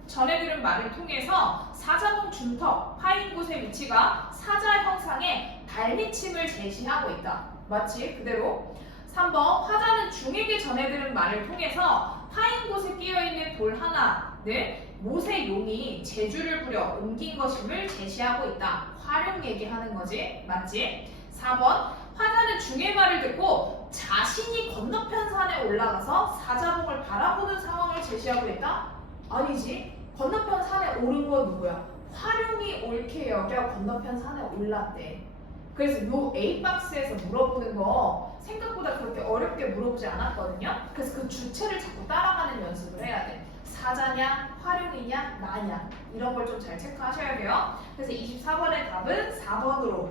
전해들은 말을 통해서 사자봉 중턱 파인 곳의 위치가 사자 형상의 달미침을 제시하고 있다. 맞지? 그대로. 3번 화자는 중에게 전해들은 말을 통해서 파인 곳에 끼어있는 돌 하나를 못의 용이 재주를 부려 옮긴 것임을 제시하고 있다. 화룡 얘기하는 거지. 맞지? 4번 화자는 중의 말을 듣고 자신이 건너편 산에 올라가서 사자봉을 바라보는 상황을 제시하고 있다? 아니지. 건너편 산에 오른 건 누구야? 화룡이 옳게 여겨 건너편 산에 올랐대. 그래서 요 A박스에서 물어보는 거 생각보다 그렇게 어렵게 물어보지 않았거든요. 그래서 그 주체를 자꾸 따라가는 연습을 해야 돼. 사자냐, 화룡이냐, 나냐 이런 걸 좀 잘 체크하셔야 돼요. 그래서 24번의 답은 4번으로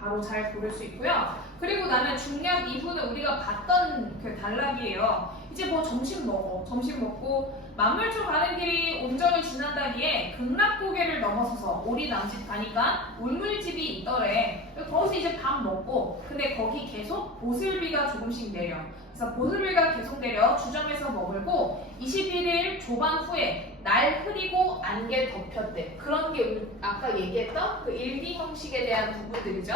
바로 잘 고를 수 있고요. 그리고 나면 중력 2부는 우리가 봤던 그 단락이에요. 이제 뭐 점심 먹고 만물초 가는 길이 온정을 지난다기에 극락고개를 넘어서서 오리 남집 가니까 울물집이 있더래. 거기서 이제 밥 먹고 근데 거기 계속 보슬비가 조금씩 내려. 그래서 보슬비가 계속 내려 주점에서 머물고 21일 조반 후에 날 흐리고 안개 덮였대. 그런 게 아까 얘기했던 그 일기 형식에 대한 부분들이죠.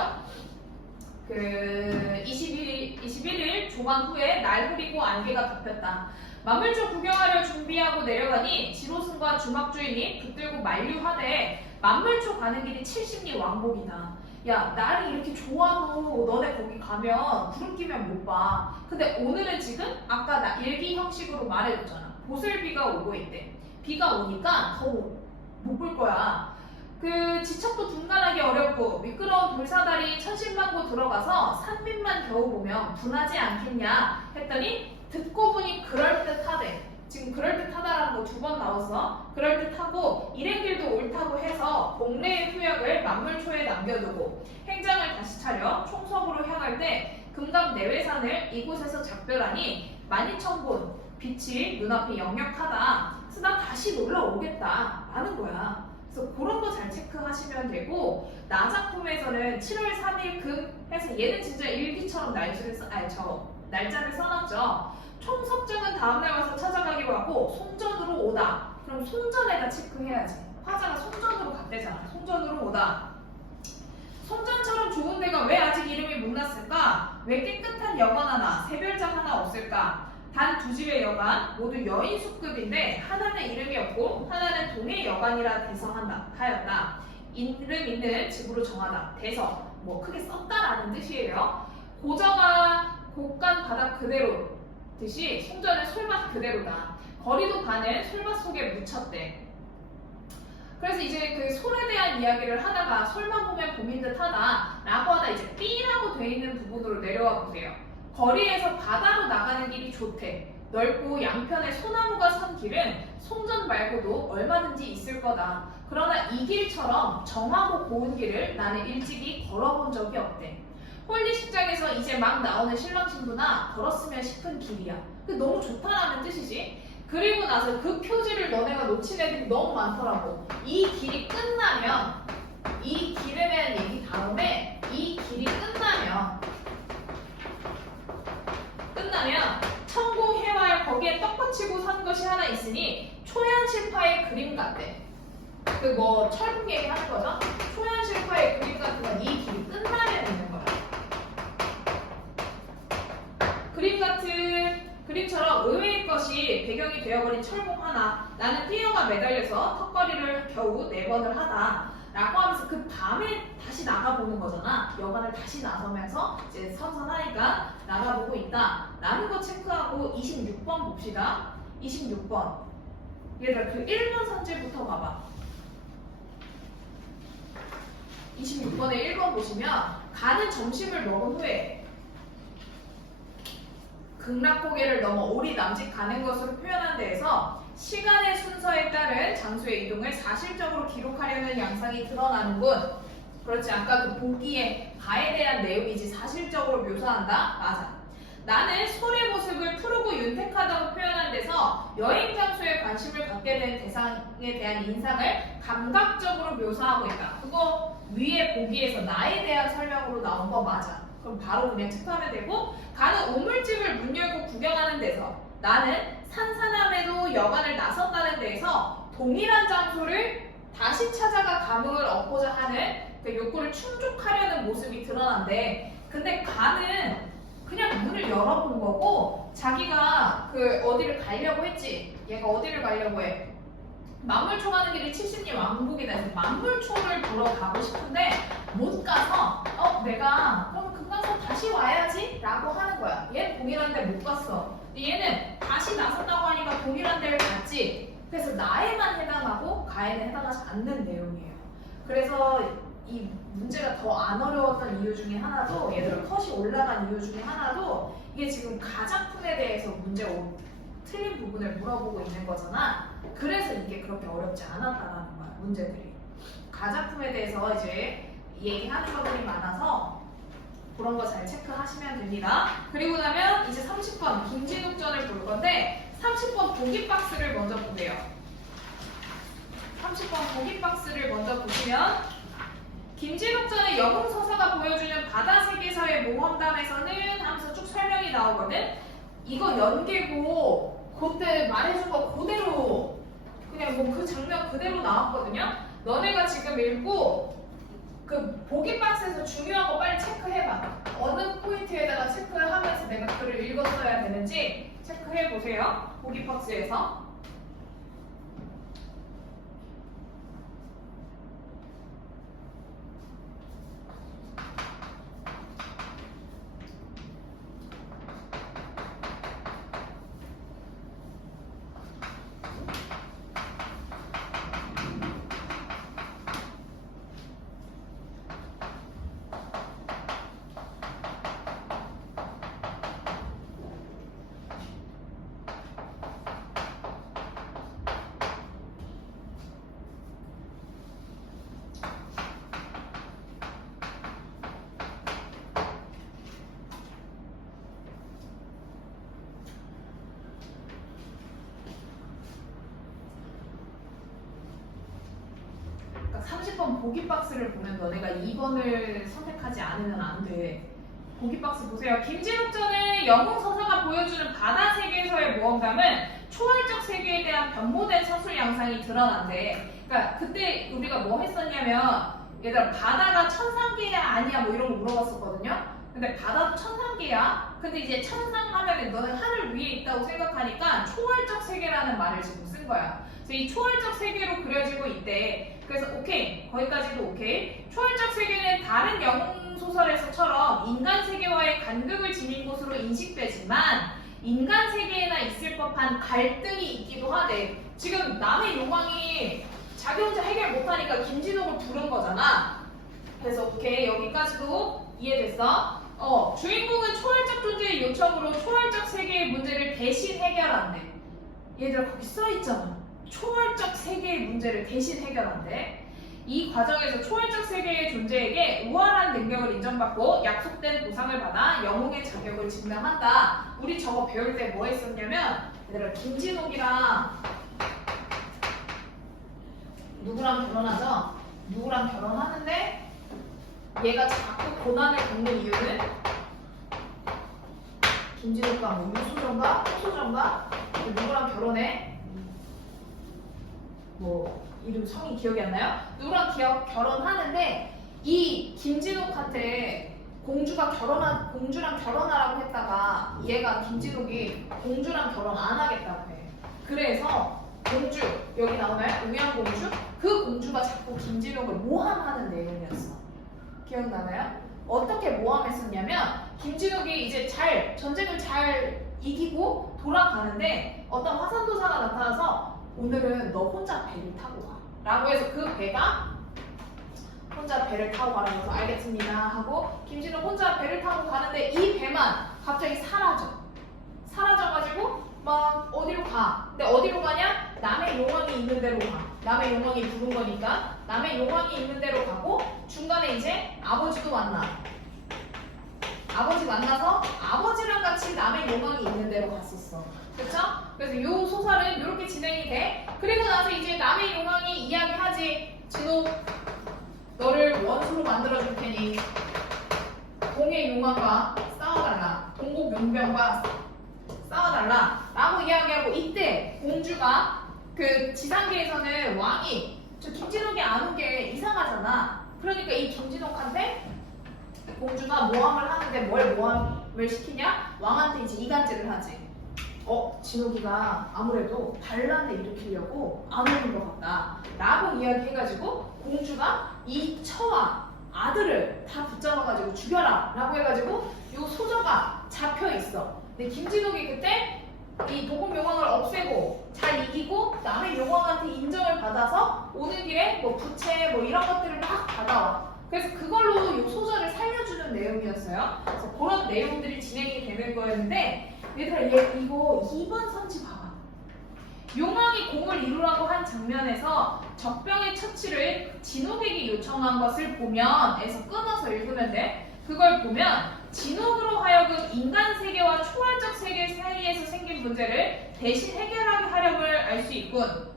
그 21일 조반 후에 날 흐리고 안개가 덮였다. 만물초 구경하려 준비하고 내려가니 지로승과 주막주인이 붙들고 만류하되 만물초 가는 길이 70리 왕복이다. 야, 날이 이렇게 좋아도 너네 거기 가면 구름 끼면 못 봐. 근데 오늘은 지금 아까 나 일기 형식으로 말해줬잖아. 보슬비가 오고 있대. 비가 오니까 더 못 볼 거야. 그 지척도 둔간하기 어렵고 미끄러운 돌사다리 천신만고 들어가서 산밑만 겨우 보면 분하지 않겠냐 했더니 듣고 보니 그럴듯하대. 지금 그럴듯하다라는 거 2번 나왔어. 그럴듯하고 일행길도 옳다고 해서 복례의 후약을 만물초에 남겨두고 행장을 다시 차려 총석으로 향할 때 금강 내외산을 이곳에서 작별하니 12,000본 빛이 눈앞에 역력하다. 그래서 난 다시 놀러 오겠다 라는 거야. 그래서 그런 거 잘 체크하시면 되고, 나 작품에서는 7월 3일 금 해서 얘는 진짜 일기처럼 날짜를 써놨죠. 총석정은 다음날 와서 찾아가기로 하고 송전으로 오다. 그럼 송전에다 체크해야지. 화자가 송전으로 갔대잖아. 송전으로 오다. 송전처럼 좋은 데가 왜 아직 이름이 못 났을까? 왜 깨끗한 여관 하나, 새별장 하나 없을까? 단 두 집의 여관 모두 여인수급인데 하나는 이름이 없고 하나는 동해 여관이라 대성하였다. 이름 있는 집으로 정하다. 대성, 뭐 크게 썼다라는 뜻이에요. 고저가 곡간 바닥 그대로 듯이 송전은 솔밭 그대로다. 거리도 가는 솔밭 속에 묻혔대. 그래서 이제 그 솔에 대한 이야기를 하다가 솔만 보면 봄인 듯 하다 라고 하다 이제 B라고 돼 있는 부분으로 내려와 보세요. 거리에서 바다로 나가는 길이 좋대. 넓고 양편에 소나무가 선 길은 송전 말고도 얼마든지 있을 거다. 그러나 이 길처럼 정하고 고운 길을 나는 일찍이 걸어본 적이 없대. 홀리식장에서 이제 막 나오는 신랑 신부나 걸었으면 싶은 길이야. 너무 좋다라는 뜻이지. 그리고 나서 그 표지를 너네가 놓친 애들이 너무 많더라고. 이 길이 끝나면, 이 길에 대한 얘기 다음에 이 길이 끝나면 천고해왈 거기에 떡받치고 산 것이 하나 있으니 초연실파의 그림 같대. 그 뭐 철북 얘기 하는 거죠? 초연실파의 그림 같은 건 이 길이 끝나면 있는 거야. 그림 같은 그림처럼 의외의 것이 배경이 되어버린 철봉 하나. 나는 뛰어가 매달려서 턱걸이를 겨우 4번을 하다 라고 하면서 그 밤에 다시 나가보는 거잖아. 여관을 다시 나서면서 이제 선선하니까 나가보고 있다 라는 거 체크하고 26번 봅시다. 26번 얘들아 그 1번 선지부터 봐봐. 26번에 1번 보시면 가는 점심을 먹은 후에 극락고개를 넘어 오리 남짓 가는 것으로 표현한 데에서 시간의 순서에 따른 장소의 이동을 사실적으로 기록하려는 양상이 드러나는군. 그렇지, 아까 그 보기에 가에 대한 내용이지 사실적으로 묘사한다? 맞아. 나는 솔의 모습을 푸르고 윤택하다고 표현한 데서 여행 장소에 관심을 갖게 된 대상에 대한 인상을 감각적으로 묘사하고 있다. 그거 위에 보기에서 나에 대한 설명으로 나온 거 맞아. 그럼 바로 그냥 체크하면 되고, 가는 우물집을 문 열고 구경하는 데서 나는 산산함에도 여관을 나섰다는 데에서 동일한 장소를 다시 찾아가 감흥을 얻고자 하는 그 욕구를 충족하려는 모습이 드러난대. 근데 가는 그냥 문을 열어본 거고, 자기가 그 어디를 가려고 했지. 얘가 어디를 가려고 해. 만물초 가는 길이 70리 왕복이다 해서 만물초를 보러 가고 싶은데 못 가서 내가 그럼 금강산 다시 와야지 라고 하는 거야. 얘는 동일한 데 못 갔어. 얘는 다시 나섰다고 하니까 동일한 데를 갔지. 그래서 나에만 해당하고 가에는 해당하지 않는 내용이에요. 그래서 이 문제가 더 안 어려웠던 이유 중에 하나도, 얘들아 컷이 올라간 이유 중에 하나도 이게 지금 가작품에 대해서 틀린 부분을 물어보고 있는 거잖아. 그래서 이게 그렇게 어렵지 않았다는 거야, 문제들이. 가작품에 대해서 이제 얘기하는 것들이 많아서 그런 거 잘 체크하시면 됩니다. 그리고 나면 이제 30번 김진욱전을 볼 건데, 30번 보기 박스를 먼저 보세요. 30번 보기 박스를 먼저 보시면 김진욱전의 여공서사가 보여주는 바다세계사의 모험담에서는 하면서 쭉 설명이 나오거든. 이거 연계고 그때 말해준 거 그대로 그냥 뭐 그 장면 그대로 나왔거든요. 너네가 지금 읽고 그 보기 박스에서 중요한 거 빨리 체크해봐. 어느 포인트에다가 체크를 하면서 내가 글을 읽었어야 되는지 체크해보세요. 보기 박스에서. 30번 보기 박스를 보면 너네가 2번을 선택하지 않으면 안 돼. 보기 박스 보세요. 김진욱전의 영웅 서사가 보여주는 바다 세계에서의 모험감은 초월적 세계에 대한 변모된 서술 양상이 드러난대. 그러니까 그때 우리가 뭐 했었냐면 얘들아 바다가 천상계야 아니야 뭐 이런 거 물어봤었거든요. 근데 바다도 천상계야. 근데 이제 천상 하면 너는 하늘 위에 있다고 생각하니까 초월적 세계라는 말을 지금 쓴 거야. 그래서 이 초월적 세계로 그려지고 있대. 그래서 오케이 거기까지도 오케이. 초월적 세계는 다른 영웅 소설에서처럼 인간 세계와의 간극을 지닌 곳으로 인식되지만 인간 세계에나 있을 법한 갈등이 있기도 하대. 지금 남의 욕망이 자기 혼자 해결 못하니까 김진욱을 부른 거잖아. 그래서 오케이 여기까지도 이해됐어? 주인공은 초월적 존재의 요청으로 초월적 세계의 문제를 대신 해결한대. 얘들아 거기 써있잖아. 초월적 세계의 문제를 대신 해결한대. 이 과정에서 초월적 세계의 존재에게 우월한 능력을 인정받고 약속된 보상을 받아 영웅의 자격을 증명한다. 우리 저거 배울 때 뭐 했었냐면 얘들아 김진욱이랑 누구랑 결혼하죠? 누구랑 결혼하는데 얘가 자꾸 고난을 겪는 이유는 김진욱과 뭐 유소정가? 호소정가? 누구랑 결혼해? 뭐 이름 성이 기억이 안 나요? 누구랑 결혼하는데 이 김진욱한테 공주랑 결혼하라고 했다가 얘가 김진욱이 공주랑 결혼 안 하겠다고 해. 그래서 공주 여기 나오나요? 우양공주? 그 공주가 자꾸 김진욱을 모함하는 내용이었어. 기억나나요? 어떻게 모함했었냐면 김진욱이 이제 전쟁을 잘 이기고 돌아가는데 어떤 화산도사가 나타나서 오늘은 너 혼자 배를 타고 가 라고 해서 그 배가 혼자 배를 타고 가라고 해서 알겠습니다 하고 김진욱 혼자 배를 타고 가는데 이 배만 갑자기 사라져가지고 막 어디로 가. 근데 어디로 가냐? 남의 용왕이 있는 데로 가. 남의 용왕이 부른 거니까 남의 용왕이 있는 데로 가고 중간에 이제 아버지도 만나. 아버지 만나서 아버지랑 같이 남의 용왕이 있는 데로 갔었어. 그쵸? 그래서 이 소설은 이렇게 진행이 돼. 그리고 나서 이제 남의 용왕이 이야기하지. 진욱 너를 원수로 만들어줄 테니 동의 용왕과 싸워달라. 동국 용병과 싸워달라 라고 이야기하고 이때 공주가 그 지상계에서는 왕이 저 김진욱이 안 온 게 이상하잖아. 그러니까 이 김진욱한테 공주가 모함을 하는데 뭘 모함을 시키냐? 왕한테 이제 이간질을 하지. 진욱이가 아무래도 반란을 일으키려고 안 오는 것 같다 라고 이야기해가지고 공주가 이 처와 아들을 다 붙잡아가지고 죽여라 라고 해가지고 이 소저가 잡혀있어. 근데 김진욱이 그때 이 도곡용왕을 없애고 잘 이기고 남의 용왕한테 인정을 받아서 오는 길에 뭐 부채 뭐 이런 것들을 막 받아와. 그래서 그걸로 이 소설을 살려주는 내용이었어요. 그래서 그런 내용들이 진행이 되는 거였는데 얘들아 이거 2번 선지 봐봐. 용왕이 공을 이루라고 한 장면에서 적병의 처치를 진욱에게 요청한 것을 보면 에서 끊어서 읽으면 돼. 그걸 보면 진욱으로 하여금 인간 세계와 초월적 세계 사이에서 생긴 문제를 대신 해결하게 하려을 알 수 있군.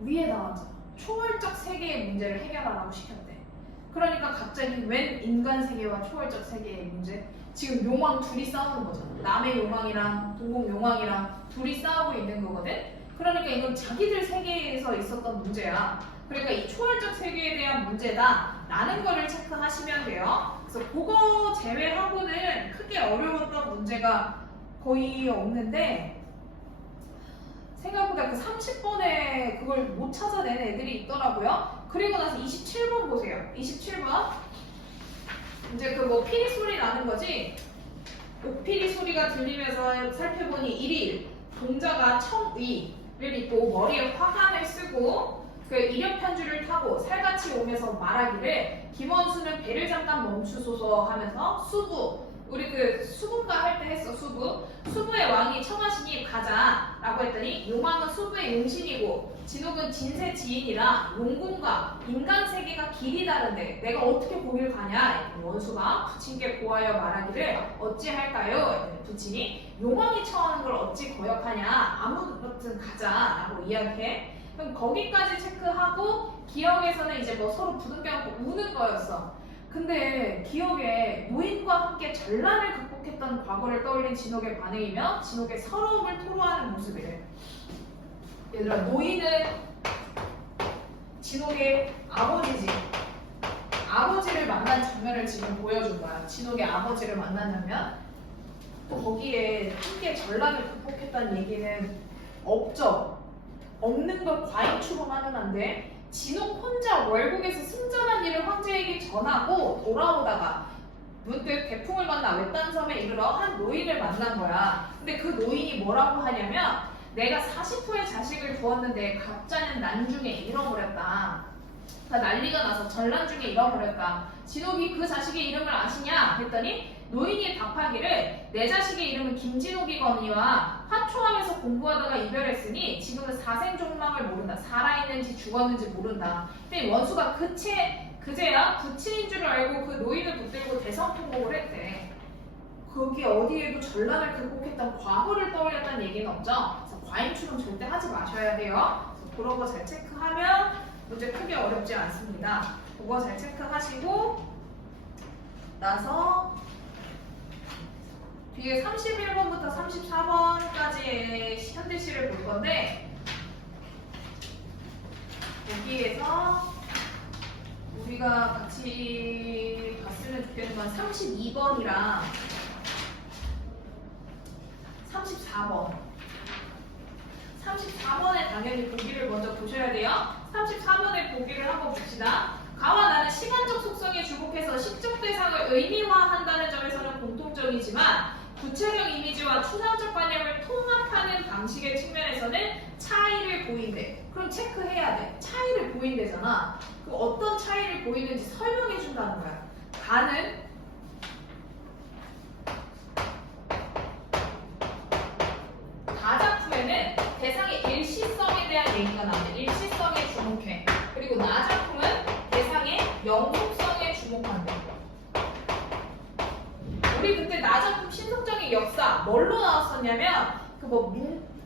위에 나왔잖아. 초월적 세계의 문제를 해결하라고 시켰대. 그러니까 갑자기 웬 인간 세계와 초월적 세계의 문제? 지금 용왕 둘이 싸우는 거잖아. 남의 용왕이랑 동국 용왕이랑 둘이 싸우고 있는 거거든. 그러니까 이건 자기들 세계에서 있었던 문제야. 그러니까 이 초월적 세계에 대한 문제다 라는 거를 체크하시면 돼요. 그래서 그거 제외하고는 크게 어려웠던 문제가 거의 없는데 생각보다 그 30번에 그걸 못 찾아낸 애들이 있더라고요. 그리고 나서 27번 보세요. 27번 이제 그 뭐 피리 소리 나는 거지. 옥피리 소리가 들리면서 살펴보니 1일 동자가 청의를 입고 머리에 화관을 쓰고 그 이력 편주를 타고 살같이 오면서 말하기를 김원수는 배를 잠깐 멈추소서 하면서 수부 우리 그 수부인가 할 때 했어. 수부의 왕이 청하시니 가자 라고 했더니 용왕은 수부의 용신이고 진욱은 진세 지인이라 용궁과 인간 세계가 길이 다른데 내가 어떻게 거길 가냐. 원수가 부친께 고하여 말하기를 어찌할까요? 부친이 용왕이 청하는 걸 어찌 거역하냐. 아무튼 가자 라고 이야기해. 그럼 거기까지 체크하고 기억에서는 이제 뭐 서로 부둥켜갖고 우는 거였어. 근데 기억에 노인과 함께 전란을 극복했던 과거를 떠올린 진옥의 반응이며 진옥의 서러움을 토로하는 모습이래. 얘들아, 노인은 진옥의 아버지지. 아버지를 만난 장면을 지금 보여준 거야. 진옥의 아버지를 만난 장면. 또 거기에 함께 전란을 극복했다는 얘기는 없죠. 없는 걸 과잉 추론하면 안 돼. 진옥 혼자 월국에서 승전한 일을 황제에게 전하고 돌아오다가 문득 대풍을 만나 외딴 섬에 이르러 한 노인을 만난 거야. 근데 그 노인이 뭐라고 하냐면 내가 40호의 자식을 두었는데 각자는 난중에 잃어버렸다. 난리가 나서 전란 중에 잃어버렸다. 진옥이 그 자식의 이름을 아시냐? 했더니 노인이 답하기를 내 자식의 이름은 김진옥이거니와 화초함에서 공부하다가 이별했으니 지금은 사생종망을 모른다. 살아있는지 죽었는지 모른다. 근데 원수가 그제야 부친인 줄 알고 그 노인을 붙들고 대성통곡을 했대. 거기 어디에도 전란을 극복했던 과거를 떠올렸다는 얘기는 없죠. 그래서 과잉 추론 절대 하지 마셔야 돼요. 그래서 그런 거 잘 체크하면 문제 크게 어렵지 않습니다. 그거 잘 체크하시고 나서 뒤에 31번부터 34번까지의 현대시를 볼 건데 여기에서 우리가 같이 봤으면 좋겠는 건 32번이랑 34번. 34번에 당연히 보기를 먼저 보셔야 돼요. 34번의 보기를 한번 봅시다. 가와 나는 시간적 속성에 주목해서 시적 대상을 의미화한다는 점에서는 공통점이지만 구체적 이미지와 추상적 관념을 통합하는 방식의 측면에서는 차이를 보인대. 그럼 체크해야 돼. 차이를 보인대잖아. 그 어떤 차이를 보이는지 설명해 준다는 거야. 가는 가작품에는 대상의 일시성에 대한 얘기가 나오는데 일시성에 주목해. 그리고 나작품은 대상의 영속성에 주목한대. 우리 그때 나작품 신속적인 역사 뭘로 나왔었냐면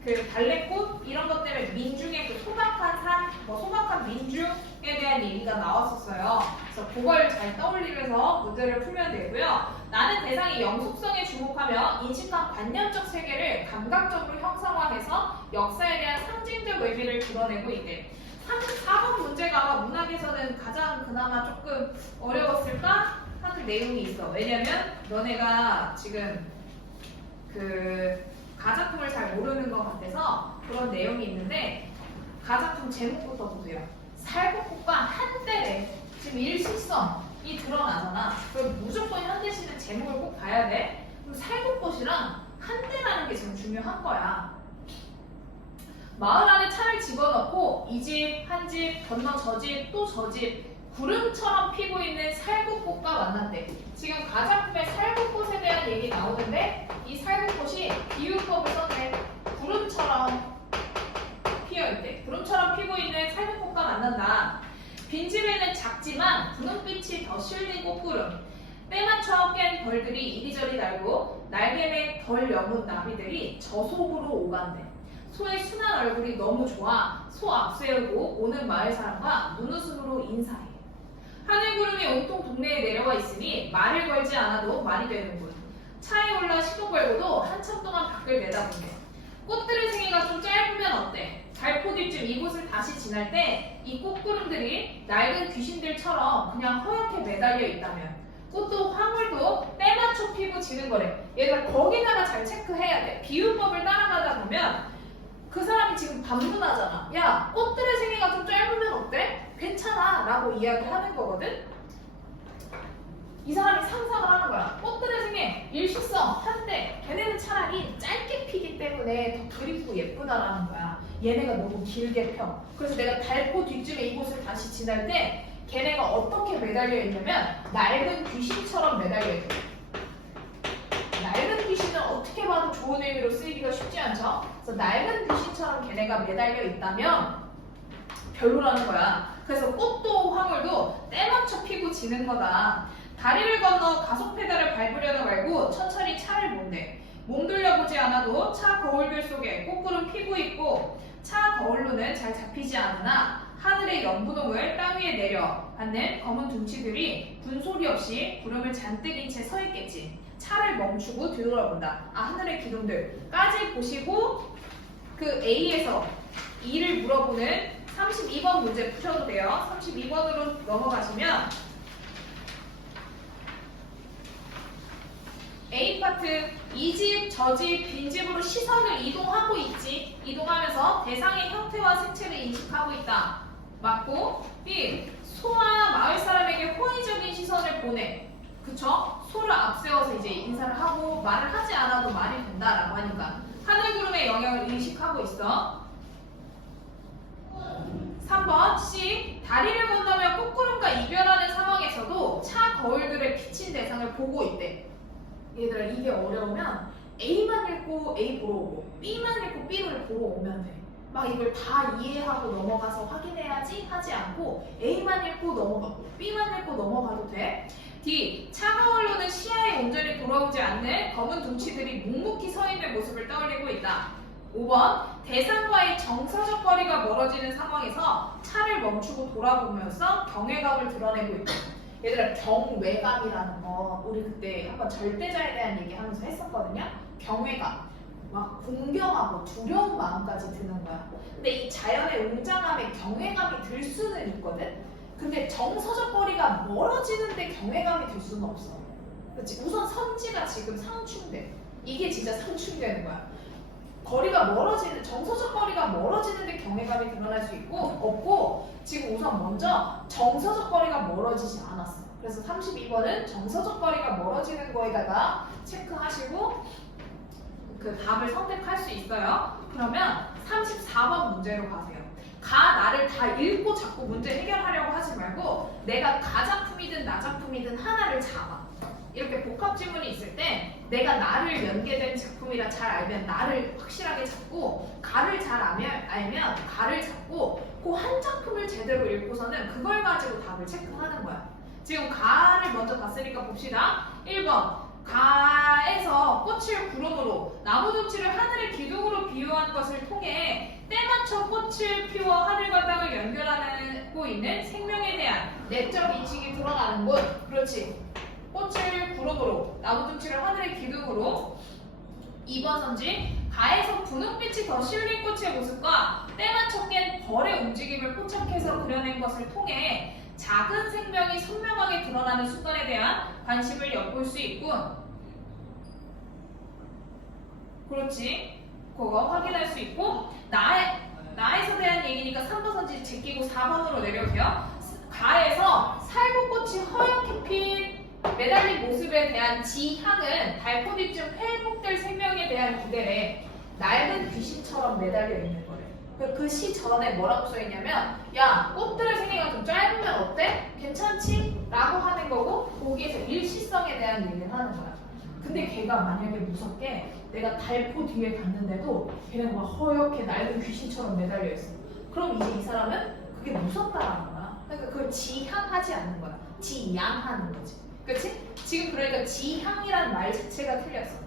그 달래꽃 이런 것 때문에 민중의 그 소박한 삶, 소박한 민중에 대한 얘기가 나왔었어요. 그래서 그걸 잘 떠올리면서 문제를 풀면 되고요. 나는 대상의 영속성에 주목하며 인식한 관념적 세계를 감각적으로 형성화해서 역사에 대한 상징적 의미를 드러내고 있대. 34번 문제가 아마 문학에서는 가장 그나마 조금 어려웠을까 하는 내용이 있어. 왜냐면 너네가 지금 그 가작품을 잘 모르는 것 같아서 그런 내용이 있는데 가작품 제목부터 보세요. 살구꽃과 한때래. 지금 일시성이 드러나잖아. 그럼 무조건 현대시는 제목을 꼭 봐야 돼. 그럼 살구꽃이랑 한때라는 게 지금 중요한 거야. 마을 안에 차를 집어넣고 이 집, 한 집, 건너 저 집, 또 저 집 구름처럼 피고 있는 살구꽃과 만났대. 지금 가작품에 살구꽃에 대한 얘기 나오는데 이 살구꽃이 비유법을 썼대. 구름처럼 피어있대. 구름처럼 피고 있는 살구꽃과 만난다. 빈집에는 작지만 분홍빛이 더 실린 꽃구름. 때맞춰 깬 벌들이 이리저리 날고 날개에 덜 여문 나비들이 저속으로 오간대. 소의 순한 얼굴이 너무 좋아 소 앞세우고 오는 마을 사람과 눈웃음으로 인사해. 하늘구름이 온통 동네에 내려와 있으니 말을 걸지 않아도 말이 되는군. 차에 올라 시동 걸고도 한참 동안 밖을 내다본대. 꽃들의 생애가 좀 짧으면 어때? 달포뒷쯤 이곳을 다시 지날 때 이 꽃구름들이 낡은 귀신들처럼 그냥 허옇게 매달려 있다면 꽃도 화물도 때맞춰 피고 지는 거래. 얘들아 거기다가 잘 체크해야 돼. 비유법을 따라가다 보면 그 사람이 지금 반문하잖아. 야, 꽃들의 생애가 좀 짧으면 어때? 괜찮아 라고 이야기하는 거거든. 이 사람이 상상을 하는 거야. 꽃들의 생애, 일시성, 한때 걔네는 차라리 짧게 피기 때문에 더 그립고 예쁘다라는 거야. 얘네가 너무 길게 펴. 그래서 내가 달포 뒷쯤에 이곳을 다시 지날 때 걔네가 어떻게 매달려 있냐면 낡은 귀신처럼 매달려 있대. 낡은 귀신은 어떻게 봐도 좋은 의미로 쓰이기가 쉽지 않죠? 그래서 낡은 귀신처럼 걔네가 매달려 있다면 별로라는 거야. 그래서 꽃도 화물도 때맞춰 피고 지는 거다. 다리를 건너 가속 페달을 밟으려다 말고 천천히 차를 본대. 몽돌려보지 않아도 차 거울들 속에 꽃구름 피고 있고 차 거울로는 잘 잡히지 않으나 하늘의 연분홍을 땅 위에 내려앉는 검은 둥치들이 군소리 없이 구름을 잔뜩 인 채 서 있겠지. 차를 멈추고 뒤돌아본다. 하늘의 기둥들까지 보시고 그 A에서 E를 물어보는 32번 문제 푸셔도 돼요. 32번으로 넘어가시면 A 파트 이 집, 저 집, 빈집으로 시선을 이동하고 있지. 이동하면서 대상의 형태와 색채를 인식하고 있다. 맞고 B. 소와 마을 사람에게 호의적인 시선을 보내. 그쵸? 소를 앞세워서 이제 인사를 하고 말을 하지 않아도 말이 된다라고 하니까 하늘구름의 영향을 인식하고 있어. 3번 C. 다리를 건너며 꽃구름과 이별하는 상황에서도 차 거울들의 비친 대상을 보고 있대. 얘들아 이게 어려우면 A만 읽고 A 보러 오고 B만 읽고 B를 보러 오면 돼. 막 이걸 다 이해하고 넘어가서 확인해야지 하지 않고 A만 읽고 넘어가고 B만 읽고 넘어가도 돼. D. 차가울로는 시야에 온전히 돌아오지 않는 검은 둥치들이 묵묵히 서 있는 모습을 떠올리고 있다. 5번. 대상과의 정서적 거리가 멀어지는 상황에서 차를 멈추고 돌아보면서 경외감을 드러내고 있다. 얘들아 경외감이라는 거 우리 그때 한번 절대자에 대한 얘기하면서 했었거든요. 경외감. 막 공경하고 두려운 마음까지 드는 거야. 근데 이 자연의 웅장함에 경외감이 들 수는 있거든. 근데 정서적 거리가 멀어지는데 경외감이 들 수는 없어. 그렇지? 우선 선지가 지금 상충돼. 이게 진짜 상충되는 거야. 거리가 멀어지는 정서적 거리가 멀어지는데 경외감이 드러날 수 있고 없고 지금 우선 먼저 정서적 거리가 멀어지지 않았어. 그래서 32번은 정서적 거리가 멀어지는 거에다가 체크하시고 그 답을 선택할 수 있어요. 그러면 34번 문제로 가세요. 나를 다 읽고 자꾸 문제 해결하려고 하지 말고 내가 가작품이든 나작품이든 하나를 잡아. 이렇게 복합 지문이 있을 때 내가 나를 연계된 작품이라 잘 알면 나를 확실하게 잡고 가를 잘 알면 가를 잡고 그 한 작품을 제대로 읽고서는 그걸 가지고 답을 체크하는 거야. 지금 가를 먼저 봤으니까 봅시다. 1번 가에서 꽃을 구름으로 나무둥치를 하늘의 기둥으로 비유한 것을 통해 때맞춰 꽃을 피워 하늘과 땅을 연결하고 있는 생명에 대한 내적 인식이 드러나는군. 그렇지. 꽃을 구름으로 나무둥치를 하늘의 기둥으로. 2번 선지 가에서 분홍빛이 더 실린 꽃의 모습과 때맞춰 깬 벌의 움직임을 포착해서 그려낸 것을 통해 작은 생명이 선명하게 드러나는 순간에 대한 관심을 엿볼 수 있군. 그렇지. 그거 확인할 수 있고 나에서 대한 얘기니까 3번 선지 제끼고 4번으로 내려오세요. 가에서 살구꽃이 허옇게 핀 매달린 모습에 대한 지향은 달포잎쯤 회복될 생명에 대한 기대래. 낡은 귀신처럼 매달려 있는 거래. 그 시 전에 뭐라고 써있냐면 야 꽃들의 생애가 좀 짧으면 어때? 괜찮지? 라고 하는 거고 거기에서 일시성에 대한 얘기를 하는 거야. 근데 걔가 만약에 무섭게 내가 달포 뒤에 갔는데도 걔는 막 허옇게 낡은 귀신처럼 매달려 있어. 그럼 이제 이 사람은 그게 무섭다라는 거야. 그러니까 그걸 지향하지 않는 거야. 지양하는 거지. 그치? 지금 그러니까 지향이라는 말 자체가 틀렸어.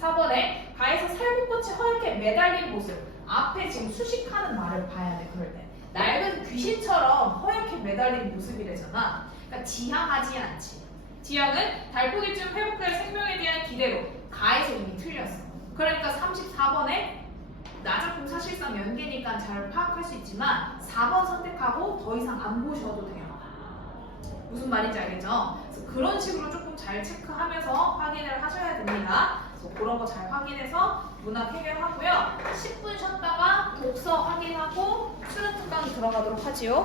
4번에 가에서 살구꽃이 허옇게 매달린 모습. 앞에 지금 수식하는 말을 봐야 돼. 그럴 때 낡은 귀신처럼 허옇게 매달린 모습이래잖아. 그러니까 지향하지 않지. 지향은 달포기쯤 회복될 생명에 대한 기대로. 가에서 이미 틀렸어. 그러니까 34번에 나작품 사실상 연계니까 잘 파악할 수 있지만 4번 선택하고 더 이상 안 보셔도 돼요. 무슨 말인지 알겠죠? 그래서 그런 식으로 조금 잘 체크하면서 확인을 하셔야 됩니다. 그래서 그런 거 잘 확인해서 문학 해결하고요. 10분 쉬었다가 독서 확인하고 수능 특강 들어가도록 하지요.